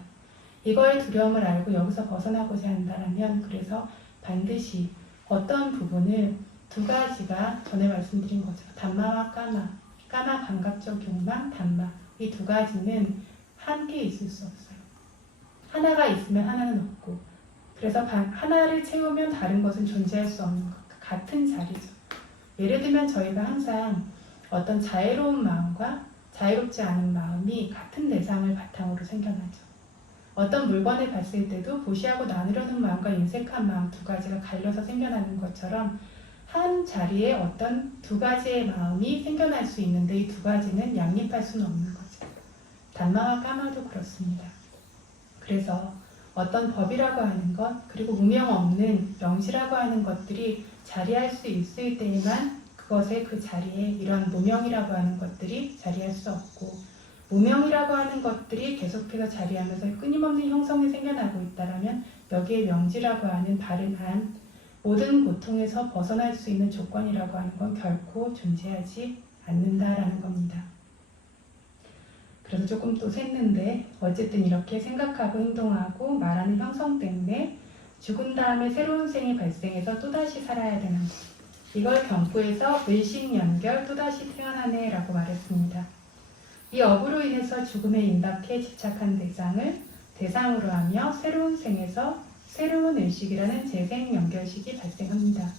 이거의 두려움을 알고 여기서 벗어나고자 한다면 그래서 반드시 어떤 부분을 두 가지가 전에 말씀드린 것처럼 단마와 까마, 까마 감각적 욕망, 단마 이 두 가지는 함께 있을 수 없어요. 하나가 있으면 하나는 없고 그래서 하나를 채우면 다른 것은 존재할 수 없는 것 같은 자리죠. 예를 들면 저희가 항상 어떤 자애로운 마음과 자유롭지 않은 마음이 같은 대상을 바탕으로 생겨나죠. 어떤 물건을 봤을 때도 보시하고 나누려는 마음과 인색한 마음 두 가지가 갈려서 생겨나는 것처럼 한 자리에 어떤 두 가지의 마음이 생겨날 수 있는데 이 두 가지는 양립할 수는 없는 거죠. 단마와 까마도 그렇습니다. 그래서 어떤 법이라고 하는 것, 그리고 무명 없는 명시라고 하는 것들이 자리할 수 있을 때에만 그것의 그 자리에 이런 무명이라고 하는 것들이 자리할 수 없고, 무명이라고 하는 것들이 계속해서 자리하면서 끊임없는 형성이 생겨나고 있다면 여기에 명지라고 하는 바른 안, 모든 고통에서 벗어날 수 있는 조건이라고 하는 건 결코 존재하지 않는다라는 겁니다. 그래서 조금 또 샜는데 어쨌든 이렇게 생각하고 행동하고 말하는 형성 때문에 죽은 다음에 새로운 생이 발생해서 또다시 살아야 되는 것. 이걸 경구에서 의식 연결 또다시 태어나네 라고 말했습니다. 이 업으로 인해서 죽음에 임박해 집착한 대상을 대상으로 하며 새로운 생에서 새로운 의식이라는 재생 연결식이 발생합니다.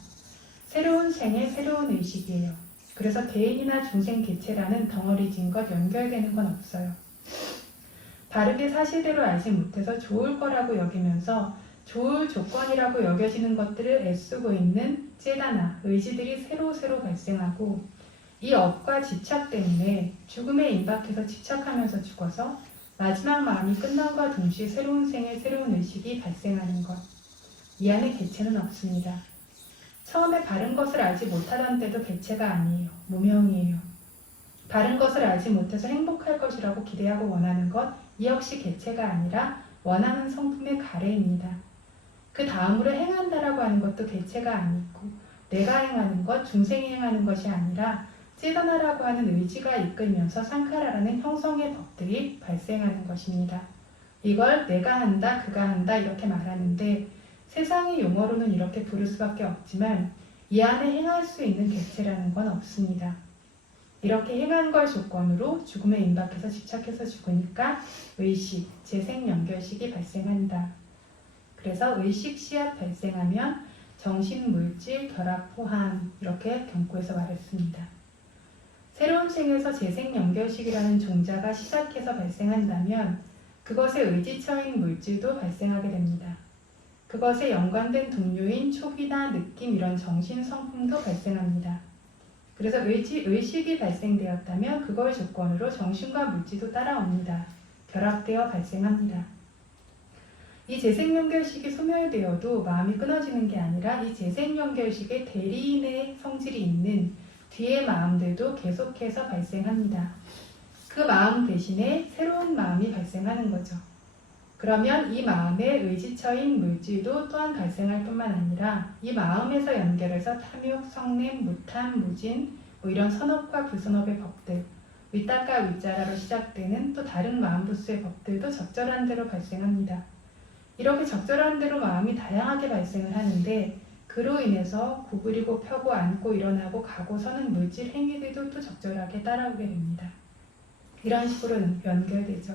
새로운 생의 새로운 의식이에요. 그래서 개인이나 중생 개체라는 덩어리진 것 연결되는 건 없어요. 바르게 사실대로 알지 못해서 좋을 거라고 여기면서 좋을 조건이라고 여겨지는 것들을 애쓰고 있는 째다나 의지들이 새로 발생하고 이 업과 집착 때문에 죽음에 임박해서 집착하면서 죽어서 마지막 마음이 끝남과 동시에 새로운 생의 새로운 의식이 발생하는 것. 이 안에 개체는 없습니다. 처음에 바른 것을 알지 못하던 때도 개체가 아니에요. 무명이에요. 바른 것을 알지 못해서 행복할 것이라고 기대하고 원하는 것, 이 역시 개체가 아니라 원하는 성품의 가래입니다. 그 다음으로 행한다라고 하는 것도 개체가 아니고 내가 행하는 것, 중생이 행하는 것이 아니라 찌다나라고 하는 의지가 이끌면서 상카라라는 형성의 법들이 발생하는 것입니다. 이걸 내가 한다, 그가 한다 이렇게 말하는데 세상의 용어로는 이렇게 부를 수밖에 없지만 이 안에 행할 수 있는 개체라는 건 없습니다. 이렇게 행한 걸 조건으로 죽음에 임박해서 집착해서 죽으니까 의식, 재생 연결식이 발생한다. 그래서 의식 씨앗 발생하면 정신, 물질, 결합, 포함 이렇게 경구에서 말했습니다. 새로운 생에서 재생 연결식이라는 종자가 시작해서 발생한다면 그것에 의지처인 물질도 발생하게 됩니다. 그것에 연관된 동료인 촉이나 느낌 이런 정신 성품도 발생합니다. 그래서 의식이 발생되었다면 그걸 조건으로 정신과 물질도 따라옵니다. 결합되어 발생합니다. 이 재생연결식이 소멸되어도 마음이 끊어지는 게 아니라 이 재생연결식의 대리인의 성질이 있는 뒤의 마음들도 계속해서 발생합니다. 그 마음 대신에 새로운 마음이 발생하는 거죠. 그러면 이 마음의 의지처인 물질도 또한 발생할 뿐만 아니라 이 마음에서 연결해서 탐욕, 성냄, 무탐, 무진 이런 선업과 불선업의 법들, 위따가 위자라로 시작되는 또 다른 마음 부수의 법들도 적절한 대로 발생합니다. 이렇게 적절한 대로 마음이 다양하게 발생을 하는데 그로 인해서 구부리고 펴고 앉고 일어나고 가고 서는 물질 행위들도 또 적절하게 따라오게 됩니다. 이런 식으로 연결되죠.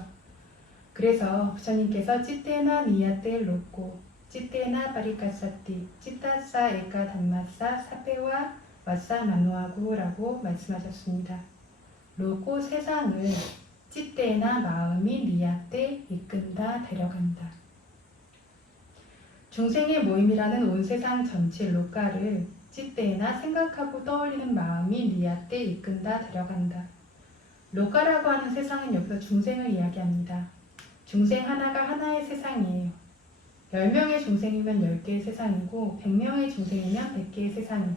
그래서 부처님께서 찌떼나 니야떼 로꼬, 찌떼나 바리카사띠, 찌따싸 에까 담마싸 사페와 와싸 마노하구라고 말씀하셨습니다. 로꼬 세상을 찌떼나 마음이 니야떼 이끈다 데려간다. 중생의 모임이라는 온 세상 전체 로까를 찌떼나 생각하고 떠올리는 마음이 니야떼 이끈다 데려간다. 로까라고 하는 세상은 여기서 중생을 이야기합니다. 중생 하나가 하나의 세상이에요. 10명의 중생이면 10개의 세상이고 100명의 중생이면 100개의 세상이고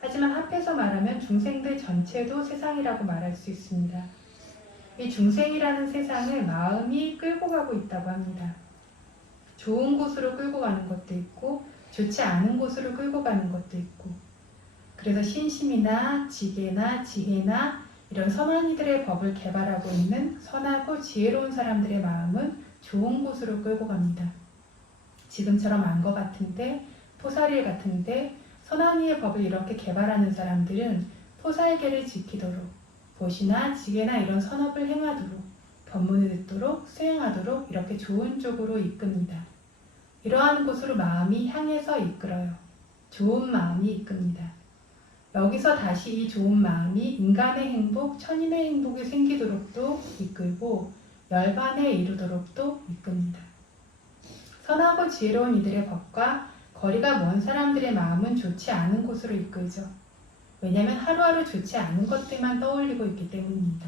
하지만 합해서 말하면 중생들 전체도 세상이라고 말할 수 있습니다. 이 중생이라는 세상을 마음이 끌고 가고 있다고 합니다. 좋은 곳으로 끌고 가는 것도 있고 좋지 않은 곳으로 끌고 가는 것도 있고 그래서 신심이나 지계나 지혜나 이런 선한 이들의 법을 개발하고 있는 선하고 지혜로운 사람들의 마음은 좋은 곳으로 끌고 갑니다. 지금처럼 안거 같은데 포살일 같은데 선한 이의 법을 이렇게 개발하는 사람들은 포살계를 지키도록 보시나 지계나 이런 선업을 행하도록 법문을 듣도록 수행하도록 이렇게 좋은 쪽으로 이끕니다. 이러한 곳으로 마음이 향해서 이끌어요. 좋은 마음이 이끕니다. 여기서 다시 이 좋은 마음이 인간의 행복, 천인의 행복이 생기도록도 이끌고 열반에 이르도록도 이끕니다. 선하고 지혜로운 이들의 법과 거리가 먼 사람들의 마음은 좋지 않은 곳으로 이끌죠. 왜냐하면 하루하루 좋지 않은 것들만 떠올리고 있기 때문입니다.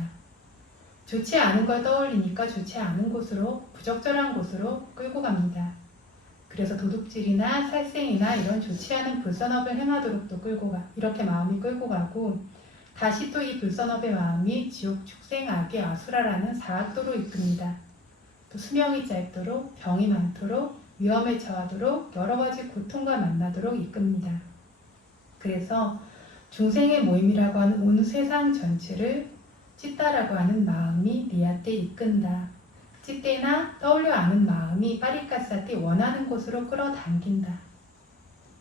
좋지 않은 걸 떠올리니까 좋지 않은 곳으로, 부적절한 곳으로 끌고 갑니다. 그래서 도둑질이나 살생이나 이런 좋지 않은 불선업을 행하도록도 이렇게 마음이 끌고 가고, 다시 또 이 불선업의 마음이 지옥, 축생, 악의 아수라라는 사악도로 이끕니다. 또 수명이 짧도록, 병이 많도록, 위험에 처하도록, 여러 가지 고통과 만나도록 이끕니다. 그래서 중생의 모임이라고 하는 온 세상 전체를 찌따라고 하는 마음이 니아떼 이끈다. 찌떼나 떠올려 아는 마음이 빠리까사떼 원하는 곳으로 끌어당긴다.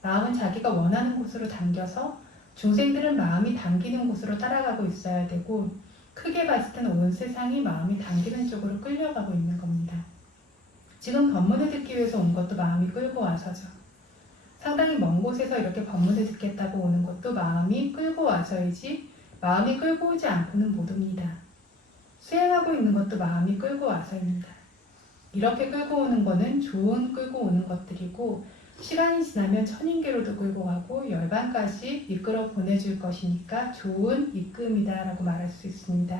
마음은 자기가 원하는 곳으로 당겨서 중생들은 마음이 당기는 곳으로 따라가고 있어야 되고, 크게 봤을 때는 온 세상이 마음이 당기는 쪽으로 끌려가고 있는 겁니다. 지금 법문을 듣기 위해서 온 것도 마음이 끌고 와서죠. 상당히 먼 곳에서 이렇게 법문을 듣겠다고 오는 것도 마음이 끌고 와서이지, 마음이 끌고 오지 않고는 못 옵니다. 수행하고 있는 것도 마음이 끌고 와서입니다. 이렇게 끌고 오는 것은 좋은 끌고 오는 것들이고, 시간이 지나면 천인계로도 끌고 가고 열반까지 이끌어 보내줄 것이니까 좋은 이끔이다 라고 말할 수 있습니다.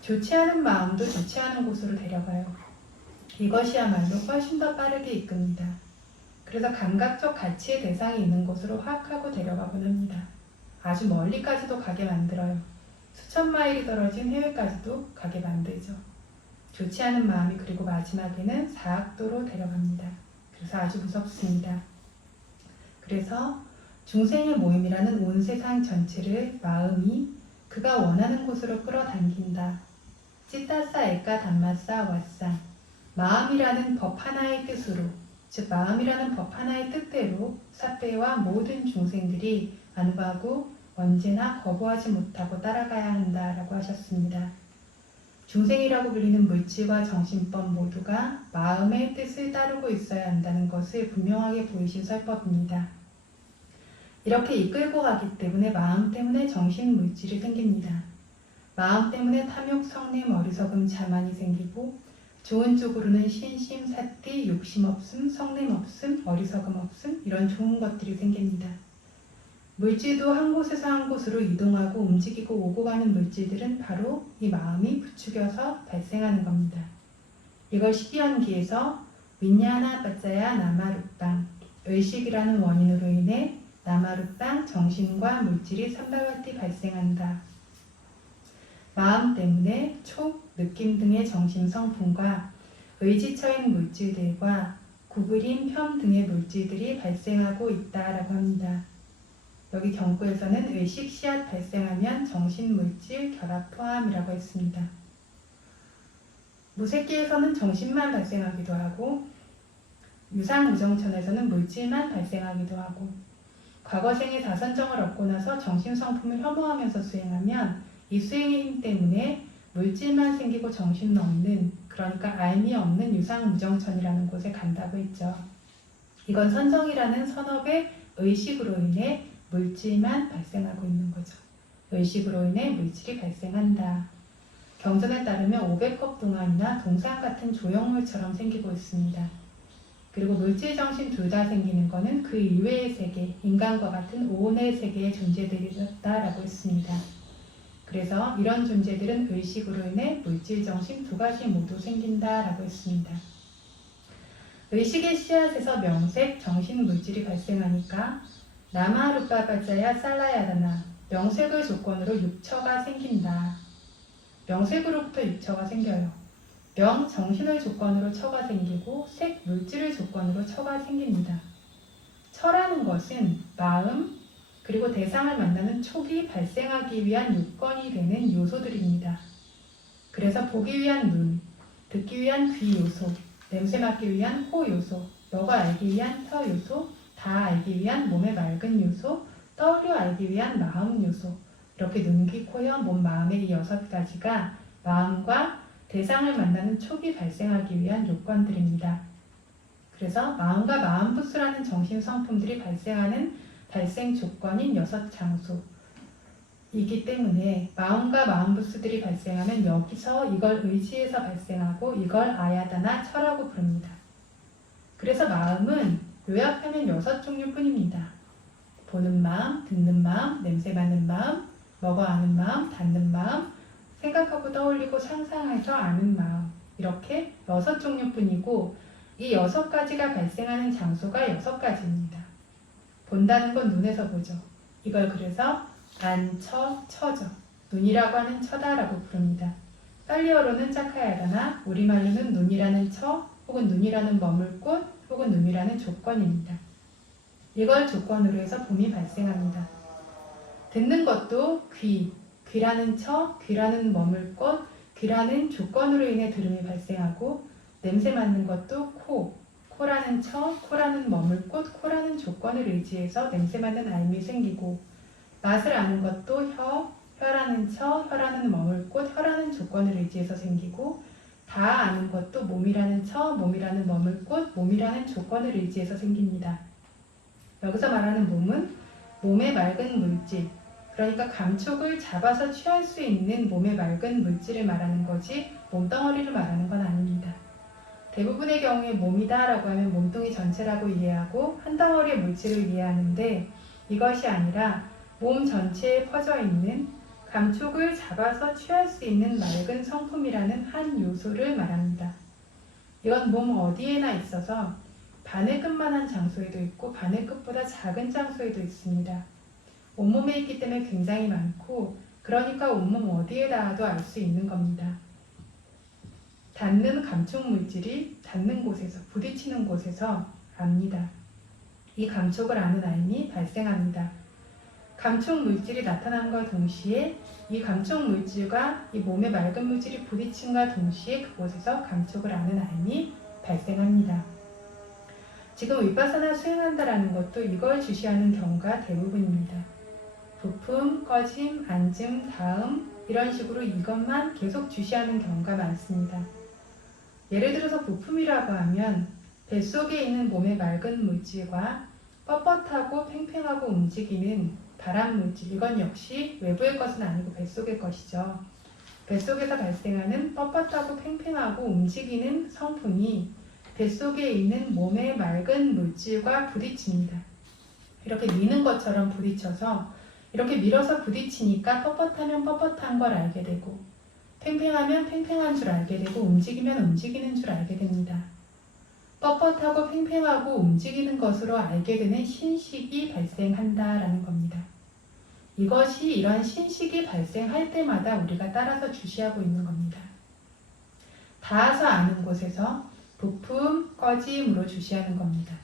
좋지 않은 마음도 좋지 않은 곳으로 데려가요. 이것이야말로 훨씬 더 빠르게 이끕니다. 그래서 감각적 가치의 대상이 있는 곳으로 확 하고 데려가곤 합니다. 아주 멀리까지도 가게 만들어요. 수천 마일이 떨어진 해외까지도 가게 만들죠. 좋지 않은 마음이 그리고 마지막에는 사악도로 데려갑니다. 그래서 아주 무섭습니다. 그래서 중생의 모임이라는 온 세상 전체를 마음이 그가 원하는 곳으로 끌어당긴다. 찌따싸 에까 담마싸 왓상, 마음이라는 법 하나의 뜻으로, 즉 마음이라는 법 하나의 뜻대로 사페와 모든 중생들이 안구하고 언제나 거부하지 못하고 따라가야 한다라고 하셨습니다. 중생이라고 불리는 물질과 정신법 모두가 마음의 뜻을 따르고 있어야 한다는 것을 분명하게 보이신 설법입니다. 이렇게 이끌고 가기 때문에 마음 때문에 정신 물질이 생깁니다. 마음 때문에 탐욕, 성냄, 어리석음, 자만이 생기고, 좋은 쪽으로는 신심, 사띠, 욕심 없음, 성냄 없음, 어리석음 없음, 이런 좋은 것들이 생깁니다. 물질도 한 곳에서 한 곳으로 이동하고 움직이고 오고 가는 물질들은 바로 이 마음이 부추겨서 발생하는 겁니다. 이걸 12연기에서 윈냐나 빠짜야 나마룻방, 의식이라는 원인으로 인해 나마룻방, 정신과 물질이 삼바와티 발생한다. 마음 때문에 촉, 느낌 등의 정신 성품과 의지처인 물질들과 구부림, 편 등의 물질들이 발생하고 있다라고 합니다. 여기 경구에서는 의식, 씨앗 발생하면 정신, 물질, 결합, 포함이라고 했습니다. 무색기에서는 정신만 발생하기도 하고, 유상무정천에서는 물질만 발생하기도 하고, 과거생의 다선정을 얻고 나서 정신성품을 혐오하면서 수행하면 이 수행의 힘 때문에 물질만 생기고 정신은 없는, 그러니까 알미 없는 유상무정천이라는 곳에 간다고 했죠. 이건 선정이라는 선업의 의식으로 인해 물질만 발생하고 있는 거죠. 의식으로 인해 물질이 발생한다. 경전에 따르면 500컵 동안이나 동상 같은 조형물처럼 생기고 있습니다. 그리고 물질, 정신 둘 다 생기는 것은 그 이외의 세계, 인간과 같은 오온의 세계의 존재들이다라고 했습니다. 그래서 이런 존재들은 의식으로 인해 물질, 정신 두 가지 모두 생긴다라고 했습니다. 의식의 씨앗에서 명색, 정신, 물질이 발생하니까 나마루빠빠짜야 살라야다나, 명색을 조건으로 육처가 생긴다. 명색으로부터 육처가 생겨요. 명, 정신을 조건으로 처가 생기고 색, 물질을 조건으로 처가 생깁니다. 처라는 것은 마음, 그리고 대상을 만나는 촉이 발생하기 위한 요건이 되는 요소들입니다. 그래서 보기 위한 눈, 듣기 위한 귀 요소, 냄새 맡기 위한 코 요소, 먹어 알기 위한 혀 요소, 다 알기 위한 몸의 맑은 요소, 떠올려 알기 위한 마음 요소, 이렇게 눈, 귀, 코, 혀, 몸, 마음의 이 6가지가 마음과 대상을 만나는 촉이 발생하기 위한 요건들입니다. 그래서 마음과 마음부스라는 정신 성품들이 발생하는 발생 조건인 6장소이기 때문에 마음과 마음부스들이 발생하면 여기서 이걸 의지해서 발생하고 이걸 아야다나 처라고 부릅니다. 그래서 마음은 요약하면 6종류뿐입니다. 보는 마음, 듣는 마음, 냄새 맡는 마음, 먹어 아는 마음, 닿는 마음, 생각하고 떠올리고 상상해서 아는 마음, 이렇게 6종류뿐이고 이 6가지가 발생하는 장소가 6가지입니다. 본다는 건 눈에서 보죠. 이걸 그래서 안, 처, 처죠. 눈이라고 하는 처다라고 부릅니다. 팔리어로는 짜카야다나, 우리말로는 눈이라는 처, 혹은 눈이라는 머물꽃, 혹은 눈이라는 조건입니다. 이걸 조건으로 해서 봄이 발생합니다. 듣는 것도 귀, 귀라는 처, 귀라는 머물꽃, 귀라는 조건으로 인해 들음이 발생하고, 냄새 맡는 것도 코, 코라는 처, 코라는 머물꽃, 코라는 조건을 의지해서 냄새 맡는 알미 생기고, 맛을 아는 것도 혀, 혀라는 처, 혀라는 머물꽃, 혀라는 조건을 의지해서 생기고, 다 아는 것도 몸이라는 처, 몸이라는 머물꽃, 몸이라는 조건을 의지해서 생깁니다. 여기서 말하는 몸은 몸의 맑은 물질, 그러니까 감촉을 잡아서 취할 수 있는 몸의 맑은 물질을 말하는 거지 몸덩어리를 말하는 건 아닙니다. 대부분의 경우에 몸이다 라고 하면 몸뚱이 전체라고 이해하고 한 덩어리의 물질을 이해하는데 이것이 아니라 몸 전체에 퍼져 있는 감촉을 잡아서 취할 수 있는 맑은 성품이라는 한 요소를 말합니다. 이건 몸 어디에나 있어서 바늘끝만한 장소에도 있고 바늘끝보다 작은 장소에도 있습니다. 온몸에 있기 때문에 굉장히 많고 그러니까 온몸 어디에 닿아도 알 수 있는 겁니다. 닿는 감촉 물질이 닿는 곳에서 부딪히는 곳에서 압니다. 이 감촉을 아는 알미 발생합니다. 감촉 물질이 나타남과 동시에 이 감촉 물질과 이 몸의 맑은 물질이 부딪힘과 동시에 그곳에서 감촉을 아는 알미 발생합니다. 지금 윗바사나 수행한다라는 것도 이걸 주시하는 경우가 대부분입니다. 부품, 꺼짐, 앉음, 다음 이런 식으로 이것만 계속 주시하는 경우가 많습니다. 예를 들어서 부품이라고 하면 뱃속에 있는 몸의 맑은 물질과 뻣뻣하고 팽팽하고 움직이는 바람 물질, 이건 역시 외부의 것은 아니고 뱃속의 것이죠. 뱃속에서 발생하는 뻣뻣하고 팽팽하고 움직이는 성품이 뱃속에 있는 몸의 맑은 물질과 부딪힙니다. 이렇게 미는 것처럼 부딪혀서 이렇게 밀어서 부딪히니까 뻣뻣하면 뻣뻣한 걸 알게 되고 팽팽하면 팽팽한 줄 알게 되고 움직이면 움직이는 줄 알게 됩니다. 뻣뻣하고 팽팽하고 움직이는 것으로 알게 되는 신식이 발생한다라는 겁니다. 이것이 이런 신식이 발생할 때마다 우리가 따라서 주시하고 있는 겁니다. 닿아서 아는 곳에서 부품, 꺼짐으로 주시하는 겁니다.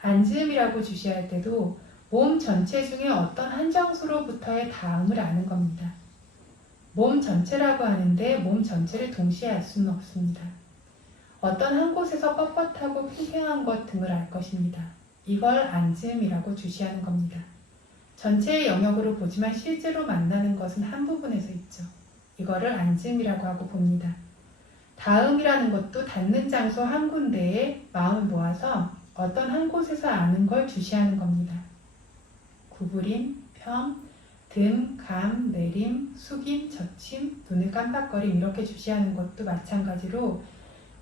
앉음이라고 주시할 때도 몸 전체 중에 어떤 한 장소로부터의 닿음을 아는 겁니다. 몸 전체라고 하는데 몸 전체를 동시에 알 수는 없습니다. 어떤 한 곳에서 뻣뻣하고 팽팽한 것 등을 알 것입니다. 이걸 앉음이라고 주시하는 겁니다. 전체의 영역으로 보지만 실제로 만나는 것은 한 부분에서 있죠. 이거를 앉음이라고 하고 봅니다. 다음이라는 것도 닿는 장소 한 군데에 마음을 모아서 어떤 한 곳에서 아는 걸 주시하는 겁니다. 구부림, 펴, 등, 감, 내림, 숙임, 젖힘, 눈을 깜빡거림 이렇게 주시하는 것도 마찬가지로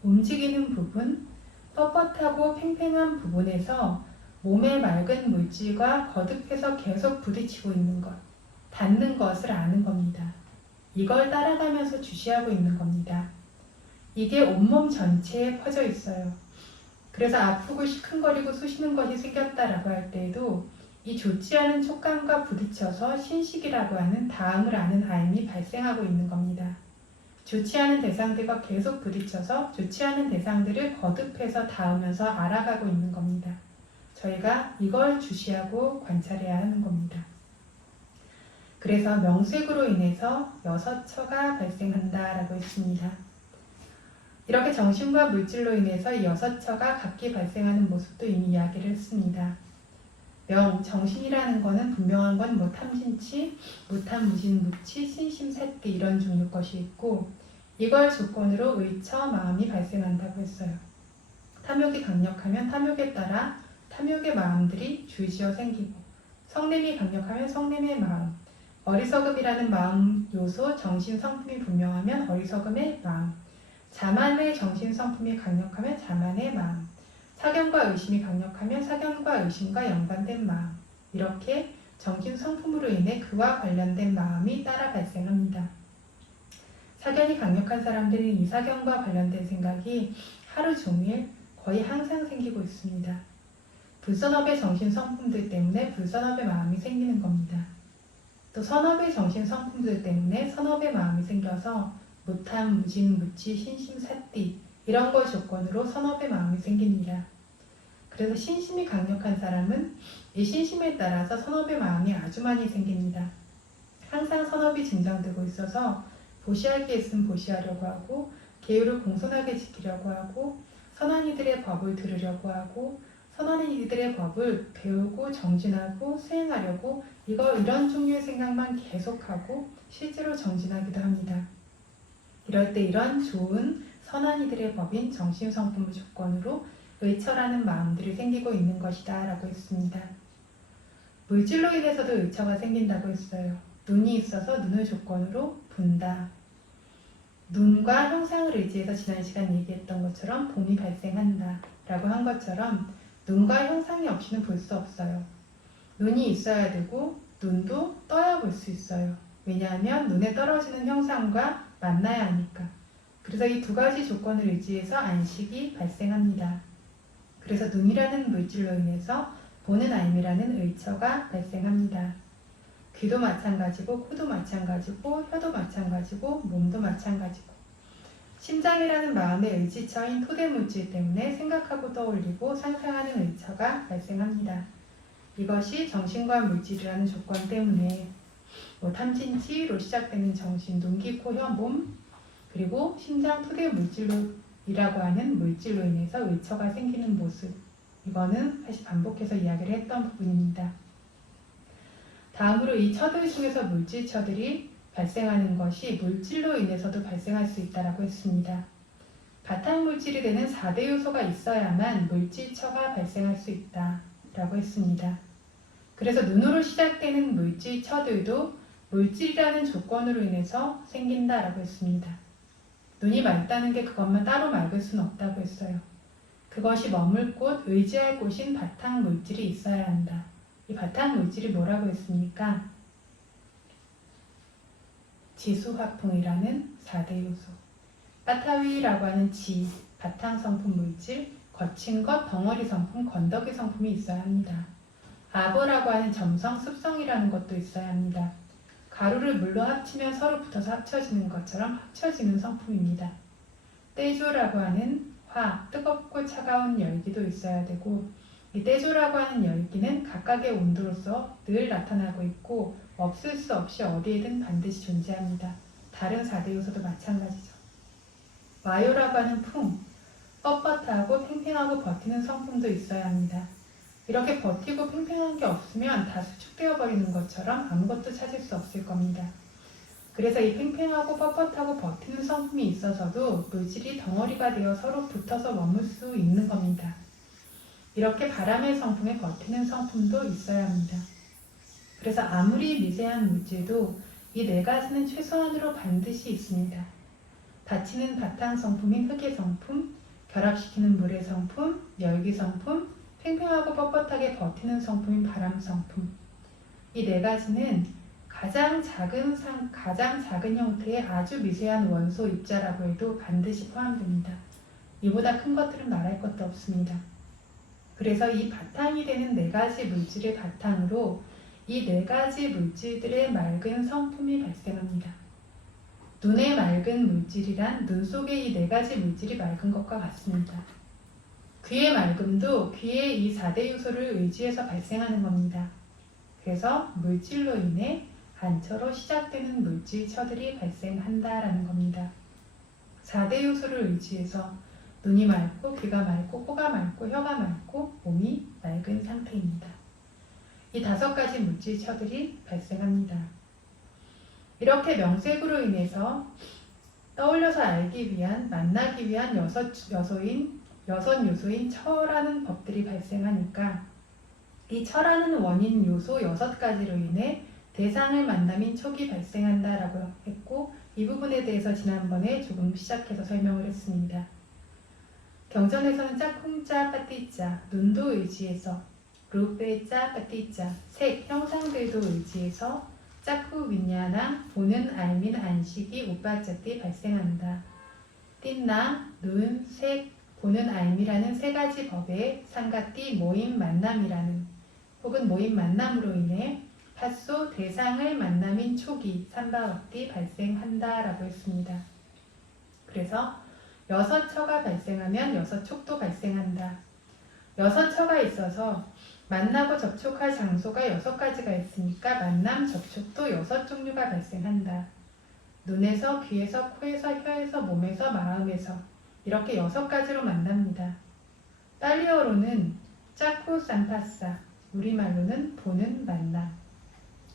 움직이는 부분, 뻣뻣하고 팽팽한 부분에서 몸의 맑은 물질과 거듭해서 계속 부딪히고 있는 것, 닿는 것을 아는 겁니다. 이걸 따라가면서 주시하고 있는 겁니다. 이게 온몸 전체에 퍼져 있어요. 그래서 아프고 시큰거리고 쑤시는 것이 생겼다라고 할 때에도 이 좋지 않은 촉감과 부딪혀서 신식이라고 하는 다음을 아는 알미 발생하고 있는 겁니다. 좋지 않은 대상들과 계속 부딪혀서 좋지 않은 대상들을 거듭해서 닿으면서 알아가고 있는 겁니다. 저희가 이걸 주시하고 관찰해야 하는 겁니다. 그래서 명색으로 인해서 6처가 발생한다라고 했습니다. 이렇게 정신과 물질로 인해서 이 6처가 각기 발생하는 모습도 이미 이야기를 했습니다. 정신이라는 거는 분명한 건 뭐 탐진치, 무탐, 무진, 무치, 신심, 새띠 이런 종류 것이 있고 이걸 조건으로 의처, 마음이 발생한다고 했어요. 탐욕이 강력하면 탐욕에 따라 탐욕의 마음들이 줄지어 생기고, 성냄이 강력하면 성냄의 마음, 어리석음이라는 마음 요소 정신 성품이 분명하면 어리석음의 마음, 자만의 정신 성품이 강력하면 자만의 마음, 사견과 의심이 강력하면 사견과 의심과 연관된 마음, 이렇게 정신 성품으로 인해 그와 관련된 마음이 따라 발생합니다. 사견이 강력한 사람들은 이 사견과 관련된 생각이 하루 종일 거의 항상 생기고 있습니다. 불선업의 정신 성품들 때문에 불선업의 마음이 생기는 겁니다. 또 선업의 정신 성품들 때문에 선업의 마음이 생겨서 무탐, 무진, 무치, 신심, 사띠 이런 걸 조건으로 선업의 마음이 생깁니다. 그래서 신심이 강력한 사람은 이 신심에 따라서 선업의 마음이 아주 많이 생깁니다. 항상 선업이 증장되고 있어서 보시할 게 있으면 보시하려고 하고, 계율을 공손하게 지키려고 하고, 선한 이들의 법을 들으려고 하고, 선한 이들의 법을 배우고 정진하고 수행하려고 이런 종류의 생각만 계속하고 실제로 정진하기도 합니다. 이럴 때 이런 좋은 선한 이들의 법인 정신성품을 조건으로 의처라는 마음들이 생기고 있는 것이다 라고 했습니다. 물질로 인해서도 의처가 생긴다고 했어요. 눈이 있어서 눈을 조건으로 본다. 눈과 형상을 의지해서 지난 시간 얘기했던 것처럼 봄이 발생한다 라고 한 것처럼 눈과 형상이 없이는 볼 수 없어요. 눈이 있어야 되고 눈도 떠야 볼 수 있어요. 왜냐하면 눈에 떨어지는 형상과 만나야 하니까. 그래서 이 두 가지 조건을 의지해서 안식이 발생합니다. 그래서 눈이라는 물질로 인해서 보는 알미라는 의처가 발생합니다. 귀도 마찬가지고 코도 마찬가지고 혀도 마찬가지고 몸도 마찬가지고 심장이라는 마음의 의지처인 토대 물질 때문에 생각하고 떠올리고 상상하는 의처가 발생합니다. 이것이 정신과 물질이라는 조건 때문에 탐진치로 시작되는 정신, 눈, 귀, 코, 혀, 몸 그리고 심장, 토대 물질로이라고 하는 물질로 인해서 의처가 생기는 모습, 이거는 사실 반복해서 이야기를 했던 부분입니다. 다음으로 이 처들 중에서 물질처들이 발생하는 것이 물질로 인해서도 발생할 수 있다고 했습니다. 바탕물질이 되는 4대 요소가 있어야만 물질처가 발생할 수 있다라고 했습니다. 그래서 눈으로 시작되는 물질처들도 물질이라는 조건으로 인해서 생긴다라고 했습니다. 눈이 맑다는 게 그것만 따로 맑을 수는 없다고 했어요. 그것이 머물 곳, 의지할 곳인 바탕물질이 있어야 한다. 이 바탕물질이 뭐라고 했습니까? 지수화풍이라는 4대 요소. 빠타위라고 하는 지, 바탕성품 물질, 거친 것, 덩어리 성품, 건더기 성품이 있어야 합니다. 아보라고 하는 점성, 습성이라는 것도 있어야 합니다. 가루를 물로 합치면 서로 붙어서 합쳐지는 것처럼 합쳐지는 성품입니다. 떼조라고 하는 화, 뜨겁고 차가운 열기도 있어야 되고, 이 떼조라고 하는 열기는 각각의 온도로서 늘 나타나고 있고 없을 수 없이 어디에든 반드시 존재합니다. 다른 4대 요소도 마찬가지죠. 와요라고 하는 풍, 뻣뻣하고 팽팽하고 버티는 성품도 있어야 합니다. 이렇게 버티고 팽팽한 게 없으면 다 수축되어 버리는 것처럼 아무것도 찾을 수 없을 겁니다. 그래서 이 팽팽하고 뻣뻣하고 버티는 성품이 있어서도 물질이 덩어리가 되어 서로 붙어서 머물 수 있는 겁니다. 이렇게 바람의 성품에 버티는 성품도 있어야 합니다. 그래서 아무리 미세한 물질도 이 네 가지는 최소한으로 반드시 있습니다. 받치는 바탕 성품인 흙의 성품, 결합시키는 물의 성품, 열기 성품, 팽팽하고 뻣뻣하게 버티는 성품인 바람 성품. 이 네 가지는 가장 작은 형태의 아주 미세한 원소 입자라고 해도 반드시 포함됩니다. 이보다 큰 것들은 말할 것도 없습니다. 그래서 이 바탕이 되는 네 가지 물질을 바탕으로 이 네 가지 물질들의 맑은 성품이 발생합니다. 눈의 맑은 물질이란 눈 속에 이 네 가지 물질이 맑은 것과 같습니다. 귀의 맑음도 귀의 이 4대 요소를 의지해서 발생하는 겁니다. 그래서 물질로 인해 안처로 시작되는 물질처들이 발생한다라는 겁니다. 4대 요소를 의지해서 눈이 맑고 귀가 맑고 코가 맑고 혀가 맑고 몸이 맑은 상태입니다. 이 5가지 물질처들이 발생합니다. 이렇게 명색으로 인해서 떠올려서 알기 위한, 만나기 위한 요소인 여섯 요소인 처라는 법들이 발생하니까 이 처라는 원인 요소 6가지로 인해 대상을 만남인 촉이 발생한다라고 했고 이 부분에 대해서 지난번에 조금 시작해서 설명을 했습니다. 경전에서는 짝꿍자, 빠띠자, 눈도 의지해서 루페자, 빠띠자, 색, 형상들도 의지해서 짝꿍 윈야나, 보는 알민 안식이 우빠자띠 발생한다. 띠나, 눈, 색, 보는 알미라는 3가지 법의 상가띠 모임 만남이라는 혹은 모임 만남으로 인해 팥소 대상을 만남인 촉이 삼바와띠 발생한다라고 했습니다. 그래서 6처가 발생하면 6촉도 발생한다. 6처가 있어서 만나고 접촉할 장소가 6가지가 있으니까 만남, 접촉도 6종류가 발생한다. 눈에서, 귀에서, 코에서, 혀에서, 몸에서, 마음에서 이렇게 6가지로 만납니다. 팔리어로는 짜쿠 산파사, 우리말로는 보는 만남.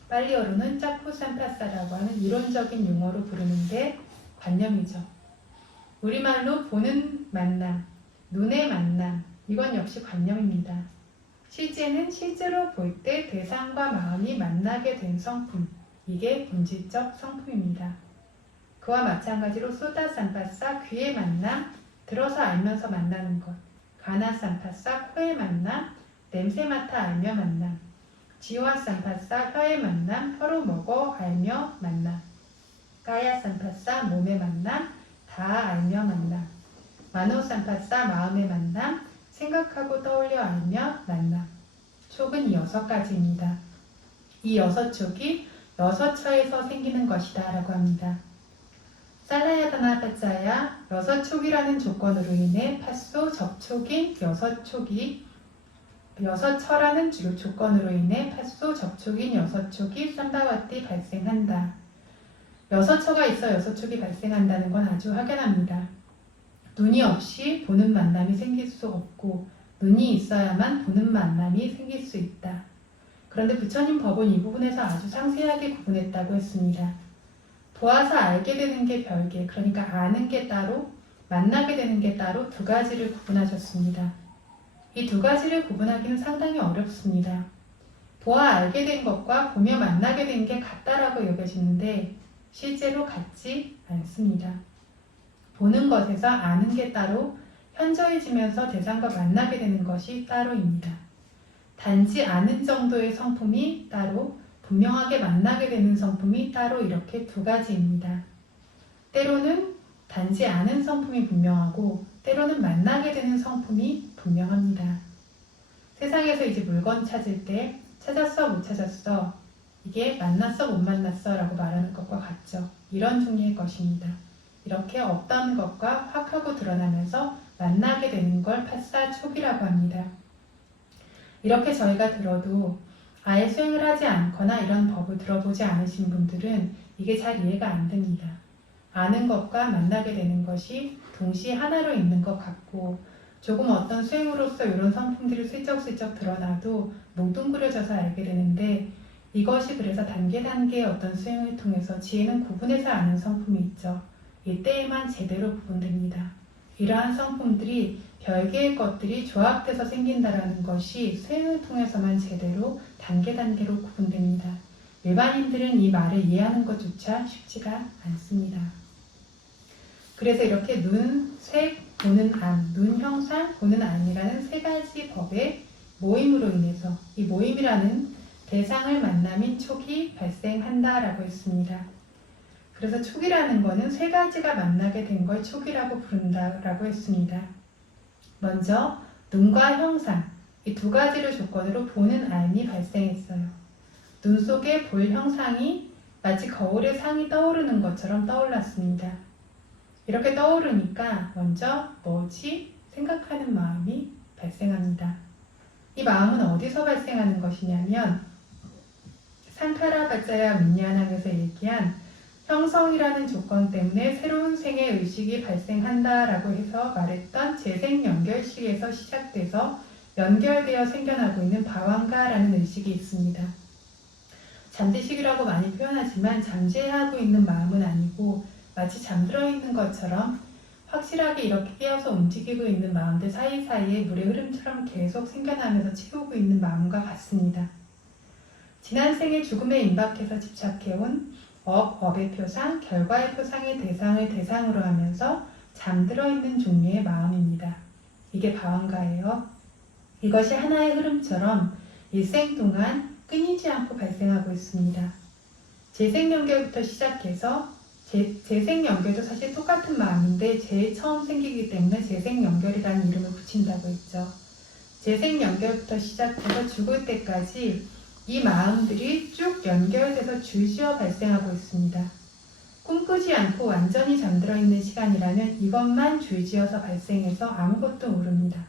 팔리어로는 짜쿠 산파사라고 하는 이론적인 용어로 부르는 게 관념이죠. 우리말로 보는 만남, 눈의 만남, 이건 역시 관념입니다. 실제는 실제로 볼 때 대상과 마음이 만나게 된 성품, 이게 본질적 성품입니다. 그와 마찬가지로 소다 산파사, 귀의 만남, 들어서 알면서 만나는 것, 가나 산파사, 코의 만남, 냄새 맡아 알며 만남, 지와 산파사, 혀의 만남, 혀로 먹어 알며 만남, 까야 산파사, 몸의 만남, 다 알며 만남, 마노 산파사, 마음의 만남, 생각하고 떠올려 알며 만남. 촉은 이 6가지입니다. 이 6촉이 6처에서 생기는 것이다 라고 합니다. 살라야다나 파짜야 6촉이라는 조건으로 인해 팥소 접촉인 6촉이 6처라는 주요 조건으로 인해 팥소 접촉인 6촉이 삼바와띠 발생한다. 6처가 있어 6촉이 발생한다는 건 아주 확연합니다. 눈이 없이 보는 만남이 생길 수 없고 눈이 있어야만 보는 만남이 생길 수 있다. 그런데 부처님 법은 이 부분에서 아주 상세하게 구분했다고 했습니다. 보아서 알게 되는 게 별개, 그러니까 아는 게 따로, 만나게 되는 게 따로 2가지를 구분하셨습니다. 이 2가지를 구분하기는 상당히 어렵습니다. 보아 알게 된 것과 보며 만나게 된 게 같다라고 여겨지는데 실제로 같지 않습니다. 보는 것에서 아는 게 따로, 현저해지면서 대상과 만나게 되는 것이 따로입니다. 단지 아는 정도의 성품이 따로, 분명하게 만나게 되는 성품이 따로 이렇게 2가지입니다. 때로는 단지 아는 성품이 분명하고 때로는 만나게 되는 성품이 분명합니다. 세상에서 이제 물건 찾을 때 찾았어 못 찾았어 이게 만났어 못 만났어 라고 말하는 것과 같죠. 이런 종류의 것입니다. 이렇게 없던 것과 확 하고 드러나면서 만나게 되는 걸 파사 촉이라고 합니다. 이렇게 저희가 들어도 아예 수행을 하지 않거나 이런 법을 들어보지 않으신 분들은 이게 잘 이해가 안 됩니다. 아는 것과 만나게 되는 것이 동시에 하나로 있는 것 같고 조금 어떤 수행으로서 이런 성품들이 슬쩍슬쩍 드러나도 뭉뚱그려져서 알게 되는데 이것이 그래서 단계의 어떤 수행을 통해서 지혜는 구분해서 아는 성품이 있죠. 이때에만 제대로 구분됩니다. 이러한 성품들이 별개의 것들이 조합돼서 생긴다라는 것이 수행을 통해서만 제대로 단계로 구분됩니다. 일반인들은 이 말을 이해하는 것조차 쉽지가 않습니다. 그래서 이렇게 눈, 색, 보는 안, 눈 형상, 보는 안이라는 3가지 법의 모임으로 인해서 이 모임이라는 대상을 만남인 촉이 발생한다라고 했습니다. 그래서 촉이라는 것은 3가지가 만나게 된 걸 촉이라고 부른다라고 했습니다. 먼저 눈과 형상, 이 2가지를 조건으로 보는 알미 발생했어요. 눈 속에 볼 형상이 마치 거울에 상이 떠오르는 것처럼 떠올랐습니다. 이렇게 떠오르니까 먼저 뭐지? 생각하는 마음이 발생합니다. 이 마음은 어디서 발생하는 것이냐면 상카라 바짜야 민야낭에서 얘기한 형성이라는 조건 때문에 새로운 생의 의식이 발생한다라고 해서 말했던 재생연결식에서 시작돼서 연결되어 생겨나고 있는 바왕가라는 의식이 있습니다. 잠재식이라고 많이 표현하지만 잠재하고 있는 마음은 아니고 마치 잠들어 있는 것처럼 확실하게 이렇게 깨어서 움직이고 있는 마음들 사이사이에 물의 흐름처럼 계속 생겨나면서 채우고 있는 마음과 같습니다. 지난 생에 죽음에 임박해서 집착해온 업의 표상, 결과의 표상의 대상을 대상으로 하면서 잠들어 있는 종류의 마음입니다. 이게 방황가예요. 이것이 하나의 흐름처럼 일생 동안 끊이지 않고 발생하고 있습니다. 재생연결부터 시작해서 재생연결도 사실 똑같은 마음인데 제일 처음 생기기 때문에 재생연결이라는 이름을 붙인다고 했죠. 재생연결부터 시작해서 죽을 때까지 이 마음들이 쭉 연결돼서 줄지어 발생하고 있습니다. 꿈꾸지 않고 완전히 잠들어 있는 시간이라면 이것만 줄지어서 발생해서 아무것도 모릅니다.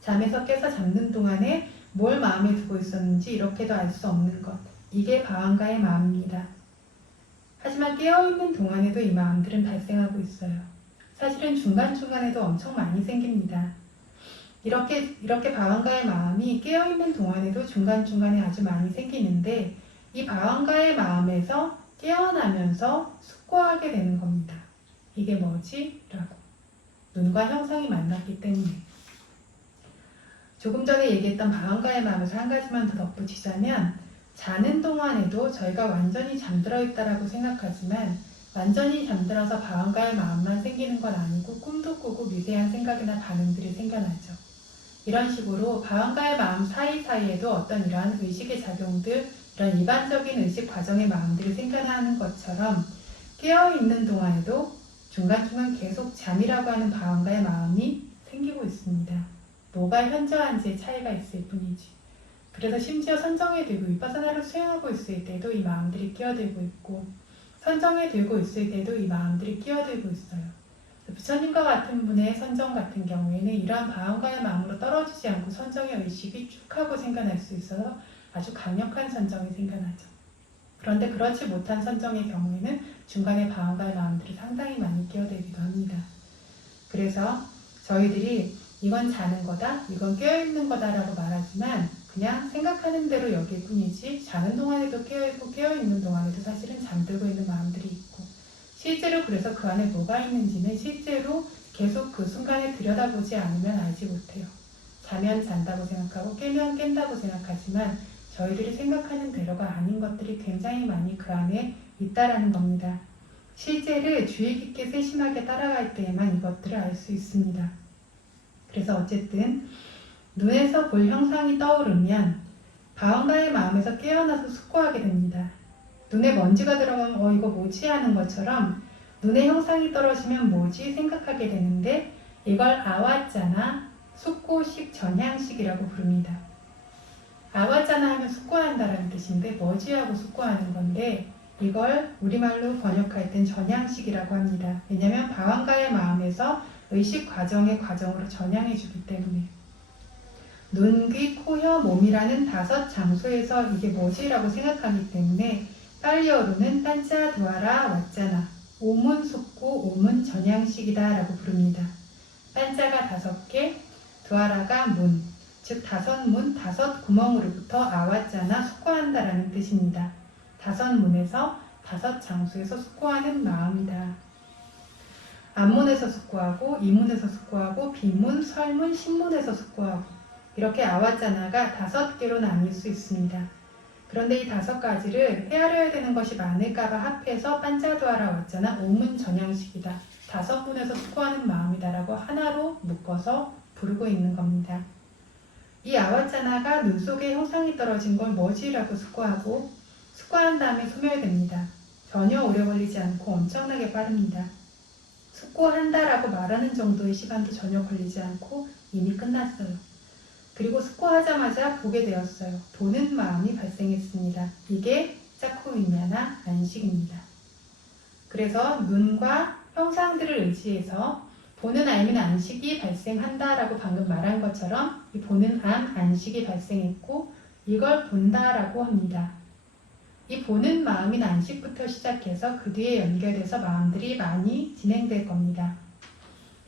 잠에서 깨서 잠든 동안에 뭘 마음에 두고 있었는지 이렇게도 알 수 없는 것. 이게 방황가의 마음입니다. 하지만 깨어있는 동안에도 이 마음들은 발생하고 있어요. 사실은 중간중간에도 엄청 많이 생깁니다. 이렇게 방황가의 마음이 깨어있는 동안에도 중간중간에 아주 많이 생기는데 이 방황가의 마음에서 깨어나면서 숙고하게 되는 겁니다. 이게 뭐지? 라고. 눈과 형상이 만났기 때문에. 조금 전에 얘기했던 방황가의 마음에서 한 가지만 더 덧붙이자면 자는 동안에도 저희가 완전히 잠들어 있다라고 생각하지만 완전히 잠들어서 방황가의 마음만 생기는 건 아니고 꿈도 꾸고 미세한 생각이나 반응들이 생겨나죠. 이런 식으로 방황가의 마음 사이사이에도 어떤 이러한 의식의 작용들, 이런 일반적인 의식 과정의 마음들이 생겨나는 것처럼 깨어있는 동안에도 중간중간 계속 잠이라고 하는 방황가의 마음이 생기고 있습니다. 뭐가 현저한지의 차이가 있을 뿐이지. 그래서 심지어 선정에 들고 위파사나를 수행하고 있을 때도 이 마음들이 끼어들고 있고 선정에 들고 있을 때도 이 마음들이 끼어들고 있어요. 부처님과 같은 분의 선정 같은 경우에는 이러한 방황가의 마음으로 떨어지지 않고 선정의 의식이 쭉 하고 생겨날 수 있어서 아주 강력한 선정이 생겨나죠. 그런데 그렇지 못한 선정의 경우에는 중간에 방황가의 마음들이 상당히 많이 끼어들기도 합니다. 그래서 저희들이 이건 자는 거다, 이건 깨어있는 거다라고 말하지만 그냥 생각하는 대로 여길 뿐이지 자는 동안에도 깨어있고 깨어있는 동안에도 사실은 잠들고 있는 마음들이 있고 실제로 그래서 그 안에 뭐가 있는지는 실제로 계속 그 순간에 들여다보지 않으면 알지 못해요. 자면 잔다고 생각하고 깨면 깬다고 생각하지만 저희들이 생각하는 대로가 아닌 것들이 굉장히 많이 그 안에 있다라는 겁니다. 실제를 주의 깊게 세심하게 따라갈 때에만 이것들을 알 수 있습니다. 그래서 어쨌든 눈에서 볼 형상이 떠오르면 방황가의 마음에서 깨어나서 숙고하게 됩니다. 눈에 먼지가 들어가면 이거 뭐지 하는 것처럼 눈에 형상이 떨어지면 뭐지 생각하게 되는데 이걸 아와짜나 숙고식 전향식이라고 부릅니다. 아와짜나 하면 숙고한다라는 뜻인데 뭐지하고 숙고하는 건데 이걸 우리말로 번역할 땐 전향식이라고 합니다. 왜냐하면 방황가의 마음에서 의식 과정의 과정으로 전향해주기 때문에 눈, 귀, 코, 혀, 몸이라는 5 장소에서 이게 뭐지라고 생각하기 때문에 팔리어로는 딴짜 두아라 왔잖아 오문 숙고 오문 전향식이다 라고 부릅니다. 딴짜가 5개, 두아라가 문, 즉 5문, 5 구멍으로부터 아왔잖아 숙고한다 라는 뜻입니다. 5문에서 5 장소에서 숙고하는 마음이다. 앞문에서 숙고하고 이문에서 숙고하고 비문, 설문, 신문에서 숙고하고 이렇게 아와짜나가 5개로 나뉠 수 있습니다. 그런데 이 5가지를 헤아려야 되는 것이 많을까봐 합해서 반자도하라 왔잖아 5문 전향식이다. 5문에서 숙고하는 마음이다라고 하나로 묶어서 부르고 있는 겁니다. 이 아와짜나가 눈 속에 형상이 떨어진 걸 뭐지라고 숙고하고 숙고한 다음에 소멸됩니다. 전혀 오래 걸리지 않고 엄청나게 빠릅니다. 숙고한다라고 말하는 정도의 시간도 전혀 걸리지 않고 이미 끝났어요. 그리고 숙고하자마자 보게 되었어요. 보는 마음이 발생했습니다. 이게 짜쿠윈야나 안식입니다. 그래서 눈과 형상들을 의지해서 보는 알면 안식이 발생한다라고 방금 말한 것처럼 이 보는 안식이 발생했고 이걸 본다라고 합니다. 이 보는 마음인 안식부터 시작해서 그 뒤에 연결돼서 마음들이 많이 진행될 겁니다.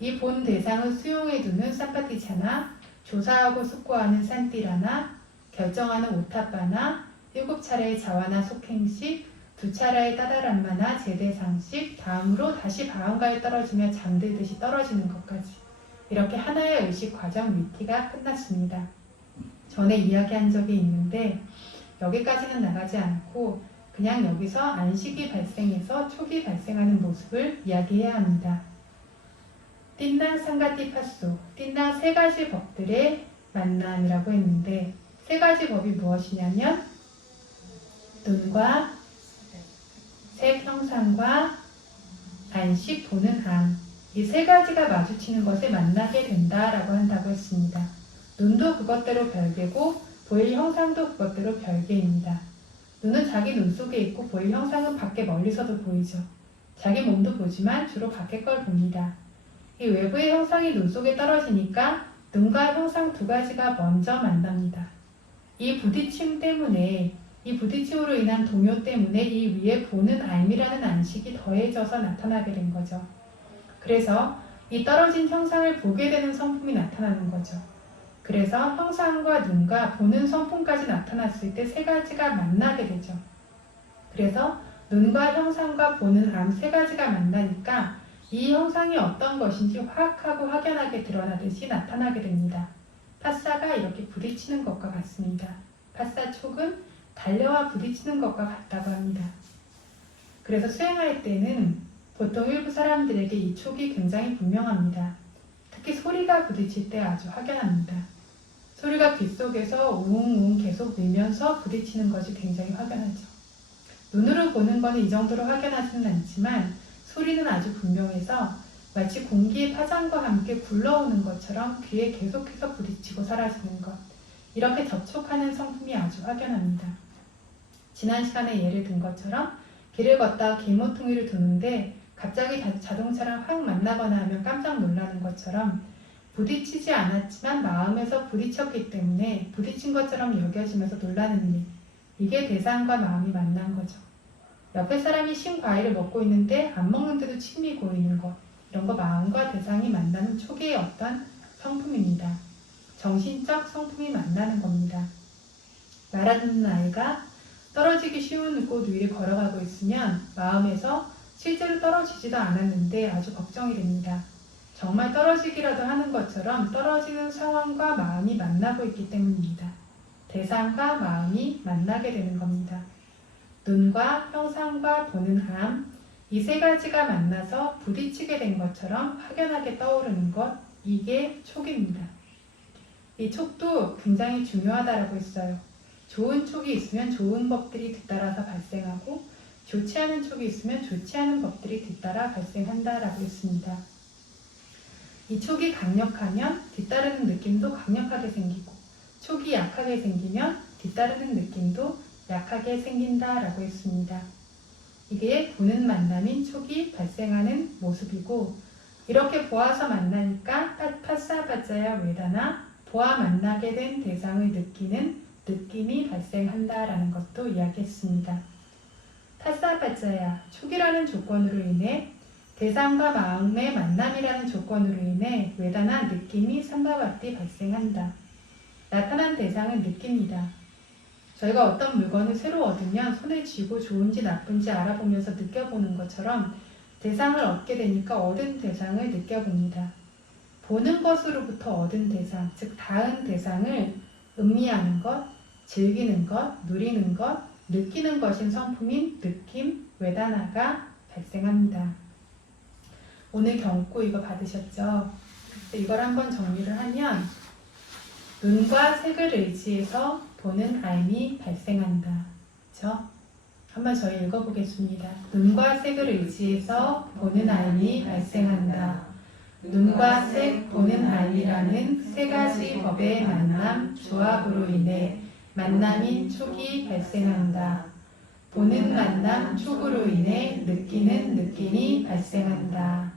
이 본 대상을 수용해 두는 사파티차나 조사하고 숙고하는 산띠라나 결정하는 오타빠나 7차례의 자와나 속행식, 두 차례의 따다란마나 제대상식, 다음으로 다시 바람가에 떨어지며 잠들듯이 떨어지는 것까지. 이렇게 하나의 의식 과정 위티가 끝났습니다. 전에 이야기한 적이 있는데 여기까지는 나가지 않고 그냥 여기서 안식이 발생해서 촉이 발생하는 모습을 이야기해야 합니다. 띵랑 상가티파소, 띵랑 세 가지 법들의 만남이라고 했는데 세 가지 법이 무엇이냐면 눈과 색 형상과 안식 보는 암, 이 세 가지가 마주치는 것에 만나게 된다라고 한다고 했습니다. 눈도 그것대로 별개고 보일 형상도 그것대로 별개입니다. 눈은 자기 눈 속에 있고 보일 형상은 밖에 멀리서도 보이죠. 자기 몸도 보지만 주로 밖의 걸 봅니다. 이 외부의 형상이 눈 속에 떨어지니까 눈과 형상 두 가지가 먼저 만납니다. 이 부딪힘 때문에, 이 부딪힘으로 인한 동요 때문에 이 위에 보는 알미라는 안식이 더해져서 나타나게 된 거죠. 그래서 이 떨어진 형상을 보게 되는 성품이 나타나는 거죠. 그래서 형상과 눈과 보는 성품까지 나타났을 때 세 가지가 만나게 되죠. 그래서 눈과 형상과 보는 암 세 가지가 만나니까 이 형상이 어떤 것인지 확하고 확연하게 드러나듯이 나타나게 됩니다. 파사가 이렇게 부딪히는 것과 같습니다. 파사 촉은 달려와 부딪히는 것과 같다고 합니다. 그래서 수행할 때는 보통 일부 사람들에게 이 촉이 굉장히 분명합니다. 특히 소리가 부딪힐 때 아주 확연합니다. 소리가 귀 속에서 웅웅 계속 밀면서 부딪히는 것이 굉장히 확연하죠. 눈으로 보는 것은 이 정도로 확연하지는 않지만 소리는 아주 분명해서 마치 공기의 파장과 함께 굴러오는 것처럼 귀에 계속해서 부딪히고 사라지는 것. 이렇게 접촉하는 성품이 아주 확연합니다. 지난 시간에 예를 든 것처럼 길을 걷다가 길모퉁이를 두는데 갑자기 자동차랑 확 만나거나 하면 깜짝 놀라는 것처럼 부딪히지 않았지만 마음에서 부딪혔기 때문에 부딪힌 것처럼 여겨지면서 놀라는 일. 이게 대상과 마음이 만난 거죠. 옆에 사람이 신과일을 먹고 있는데 안 먹는데도 침이 고이는 것. 이런 거 마음과 대상이 만나는 초기의 어떤 성품입니다. 정신적 성품이 만나는 겁니다. 말하는 아이가 떨어지기 쉬운 곳 위를 걸어가고 있으면 마음에서 실제로 떨어지지도 않았는데 아주 걱정이 됩니다. 정말 떨어지기라도 하는 것처럼 떨어지는 상황과 마음이 만나고 있기 때문입니다. 대상과 마음이 만나게 되는 겁니다. 눈과 형상과 보는 암, 이 세 가지가 만나서 부딪히게 된 것처럼 확연하게 떠오르는 것, 이게 촉입니다. 이 촉도 굉장히 중요하다고 했어요. 좋은 촉이 있으면 좋은 법들이 뒤따라서 발생하고 좋지 않은 촉이 있으면 좋지 않은 법들이 뒤따라 발생한다라고 했습니다. 이 촉이 강력하면 뒤따르는 느낌도 강력하게 생기고 촉이 약하게 생기면 뒤따르는 느낌도 약하게 생긴다라고 했습니다. 이게 보는 만남인 촉이 발생하는 모습이고 이렇게 보아서 만나니까 파사바자야 외다나 보아 만나게 된 대상을 느끼는 느낌이 발생한다라는 것도 이야기했습니다. 파사바자야 촉이라는 조건으로 인해 대상과 마음의 만남이라는 조건으로 인해 외다나 느낌이 삼바바띠 발생한다. 나타난 대상을 느낍니다. 저희가 어떤 물건을 새로 얻으면 손에 쥐고 좋은지 나쁜지 알아보면서 느껴보는 것처럼 대상을 얻게 되니까 얻은 대상을 느껴봅니다. 보는 것으로부터 얻은 대상, 즉 닿은 대상을 음미하는 것, 즐기는 것, 누리는 것, 느끼는 것인 성품인 느낌, 외다나가 발생합니다. 오늘 경고 이거 받으셨죠? 이걸 한번 정리를 하면 눈과 색을 의지해서 보는 알미 발생한다. 그렇죠? 한번 저희 읽어보겠습니다. 눈과 색을 의지해서 보는 알미 발생한다. 눈과 색, 보는 알미라는 세 가지 법의 만남, 조합으로 인해 만남인 촉이 발생한다. 보는 만남, 촉으로 인해 느끼는 느낌이 발생한다.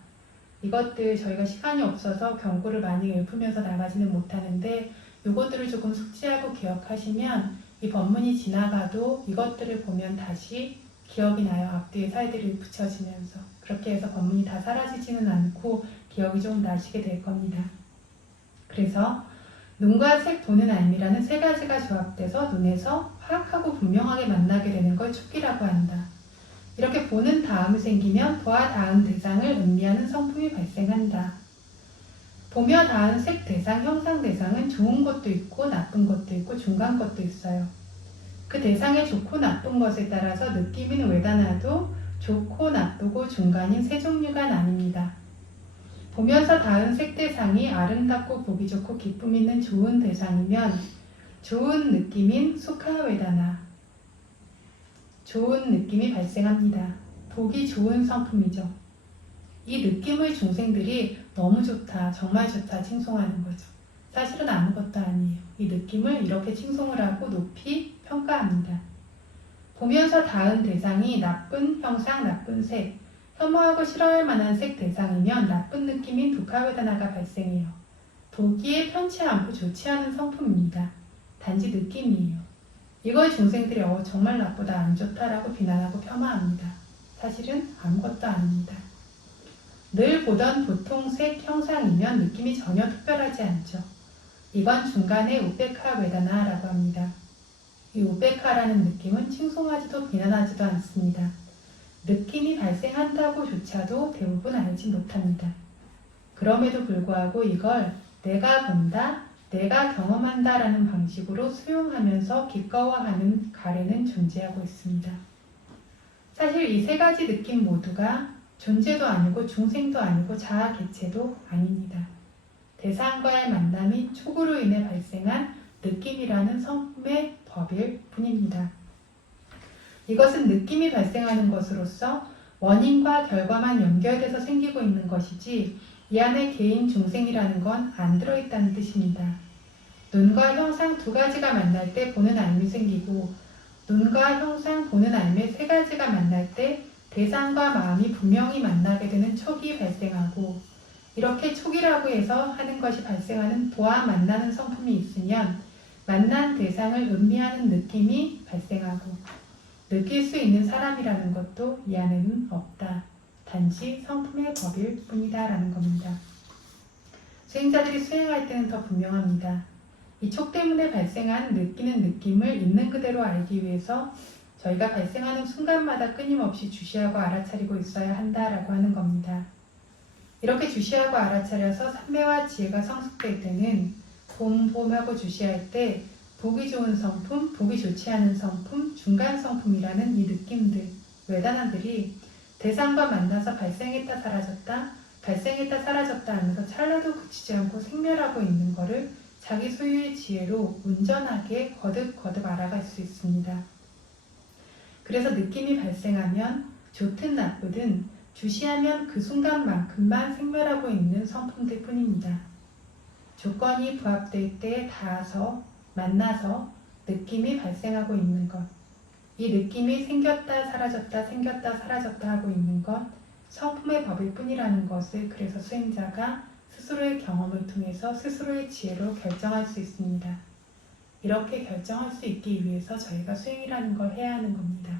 이것들 저희가 시간이 없어서 경고를 많이 읊으면서 나가지는 못하는데 이것들을 조금 숙지하고 기억하시면 이 법문이 지나가도 이것들을 보면 다시 기억이 나요. 앞뒤에 살들이 붙여지면서. 그렇게 해서 법문이 다 사라지지는 않고 기억이 좀 나시게 될 겁니다. 그래서 눈과 색, 보는 알미라는 세 가지가 조합돼서 눈에서 확하고 분명하게 만나게 되는 걸 촉이라고 한다. 이렇게 보는 다음이 생기면 보아 닿은 대상을 의미하는 성품이 발생한다. 보며 닿은 색 대상, 형상 대상은 좋은 것도 있고 나쁜 것도 있고 중간 것도 있어요. 그 대상의 좋고 나쁜 것에 따라서 느낌인 외다나도 좋고 나쁘고 중간인 세 종류가 나뉩니다. 보면서 닿은 색 대상이 아름답고 보기 좋고 기쁨 있는 좋은 대상이면 좋은 느낌인 수카 외다나, 좋은 느낌이 발생합니다. 보기 좋은 성품이죠. 이 느낌을 중생들이 너무 좋다, 정말 좋다 칭송하는 거죠. 사실은 아무것도 아니에요. 이 느낌을 이렇게 칭송을 하고 높이 평가합니다. 보면서 닿은 대상이 나쁜 형상, 나쁜 색, 혐오하고 싫어할 만한 색 대상이면 나쁜 느낌인 두카웨다나가 발생해요. 보기에 편치 않고 좋지 않은 성품입니다. 단지 느낌이에요. 이걸 중생들이 정말 나쁘다, 안 좋다라고 비난하고 폄하합니다. 사실은 아무것도 아닙니다. 늘 보던 보통 색 형상이면 느낌이 전혀 특별하지 않죠. 이건 중간의 우베카 외다나라고 합니다. 이 우베카라는 느낌은 칭송하지도 비난하지도 않습니다. 느낌이 발생한다고조차도 대부분 알지 못합니다. 그럼에도 불구하고 이걸 내가 본다, 내가 경험한다 라는 방식으로 수용하면서 기꺼워하는 가래는 존재하고 있습니다. 사실 이 세 가지 느낌 모두가 존재도 아니고 중생도 아니고 자아 개체도 아닙니다. 대상과의 만남이 촉으로 인해 발생한 느낌이라는 성품의 법일 뿐입니다. 이것은 느낌이 발생하는 것으로서 원인과 결과만 연결돼서 생기고 있는 것이지 이 안에 개인 중생이라는 건 안 들어있다는 뜻입니다. 눈과 형상 두 가지가 만날 때 보는 알미 생기고 눈과 형상 보는 알미 세 가지가 만날 때 대상과 마음이 분명히 만나게 되는 촉이 발생하고 이렇게 촉이라고 해서 하는 것이 발생하는 보아 만나는 성품이 있으면 만난 대상을 음미하는 느낌이 발생하고 느낄 수 있는 사람이라는 것도 이 안에는 없다. 단지 성품의 법일 뿐이다 라는 겁니다. 수행자들이 수행할 때는 더 분명합니다. 이 촉 때문에 발생한 느끼는 느낌을 있는 그대로 알기 위해서 저희가 발생하는 순간마다 끊임없이 주시하고 알아차리고 있어야 한다라고 하는 겁니다. 이렇게 주시하고 알아차려서 삼매와 지혜가 성숙될 때는 봄하고 주시할 때 보기 좋은 성품, 보기 좋지 않은 성품, 중간 성품이라는 이 느낌들, 외단화들이 대상과 만나서 발생했다 사라졌다, 발생했다 사라졌다 하면서 찰나도 그치지 않고 생멸하고 있는 것을 자기 소유의 지혜로 온전하게 거듭거듭 알아갈 수 있습니다. 그래서 느낌이 발생하면 좋든 나쁘든 주시하면 그 순간만큼만 생멸하고 있는 성품들 뿐입니다. 조건이 부합될 때에 닿아서 만나서 느낌이 발생하고 있는 것, 이 느낌이 생겼다 사라졌다 생겼다 사라졌다 하고 있는 것, 성품의 법일 뿐이라는 것을 그래서 수행자가 스스로의 경험을 통해서 스스로의 지혜로 결정할 수 있습니다. 이렇게 결정할 수 있기 위해서 저희가 수행이라는 걸 해야 하는 겁니다.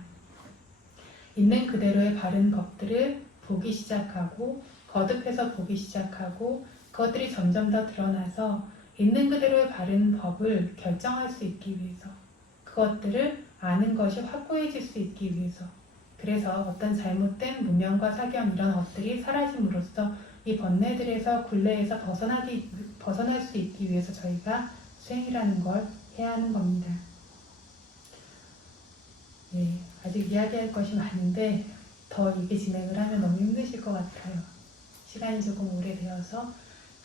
있는 그대로의 바른 법들을 보기 시작하고 거듭해서 보기 시작하고 그것들이 점점 더 드러나서 있는 그대로의 바른 법을 결정할 수 있기 위해서 그것들을 아는 것이 확고해질 수 있기 위해서 그래서 어떤 잘못된 무명과 사견 이런 것들이 사라짐으로써 이 번뇌들에서 굴레에서 벗어날 수 있기 위해서 저희가 수행이라는 걸 해야 하는 겁니다. 네, 아직 이야기할 것이 많은데 더 이게 진행을 하면 너무 힘드실 것 같아요. 시간이 조금 오래되어서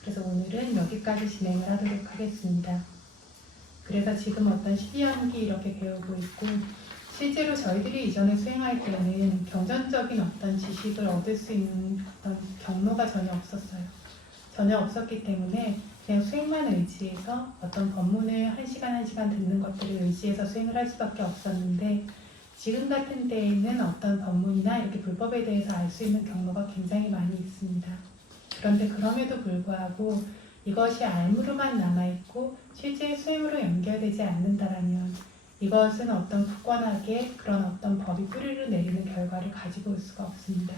그래서 오늘은 여기까지 진행을 하도록 하겠습니다. 그래서 지금 어떤 12연기 이렇게 배우고 있고 실제로 저희들이 이전에 수행할 때는 경전적인 어떤 지식을 얻을 수 있는 어떤 경로가 전혀 없었어요. 전혀 없었기 때문에 그냥 수행만 의지해서 어떤 법문을 1시간 듣는 것들을 의지해서 수행을 할 수밖에 없었는데 지금 같은 때에는 어떤 법문이나 이렇게 불법에 대해서 알 수 있는 경로가 굉장히 많이 있습니다. 그런데 그럼에도 불구하고 이것이 알무로만 남아있고 실제 수행으로 연결되지 않는다라면 이것은 어떤 굳건하게 그런 어떤 법이 뿌리를 내리는 결과를 가지고 올 수가 없습니다.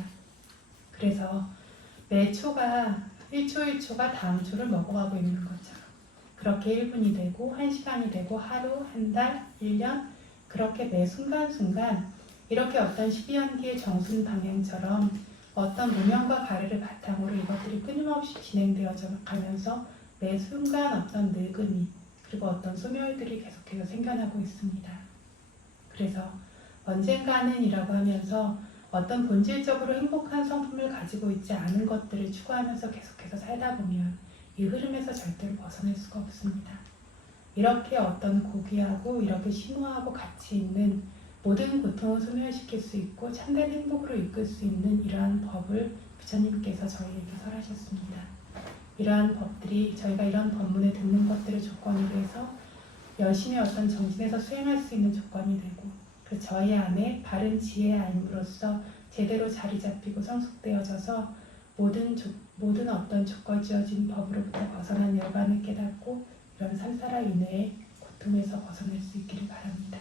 그래서 매 초가 1초 1초가 다음 초를 먹어가고 있는 것처럼 그렇게 1분이 되고 1시간이 되고 하루, 한 달, 1년 그렇게 매 순간순간 이렇게 어떤 12연기의 정순 방향처럼 어떤 무명과 가래를 바탕으로 이것들이 끊임없이 진행되어져 가면서 매 순간 어떤 늙음이 그리고 어떤 소멸들이 계속해서 생겨나고 있습니다. 그래서 언젠가는 이라고 하면서 어떤 본질적으로 행복한 성품을 가지고 있지 않은 것들을 추구하면서 계속해서 살다 보면 이 흐름에서 절대로 벗어날 수가 없습니다. 이렇게 어떤 고귀하고 이렇게 심오하고 가치 있는 모든 고통을 소멸시킬 수 있고 참된 행복으로 이끌 수 있는 이러한 법을 부처님께서 저희에게 설하셨습니다. 이러한 법들이 저희가 이런 법문을 듣는 것들을 조건으로 해서 열심히 어떤 정진에서 수행할 수 있는 조건이 되고 그 저희 안에 바른 지혜의 알므로써 제대로 자리 잡히고 성숙되어져서 모든 어떤 조건지어진 법으로부터 벗어난 여간을 깨닫고 이런 삼사라 인해의 고통에서 벗어날 수 있기를 바랍니다.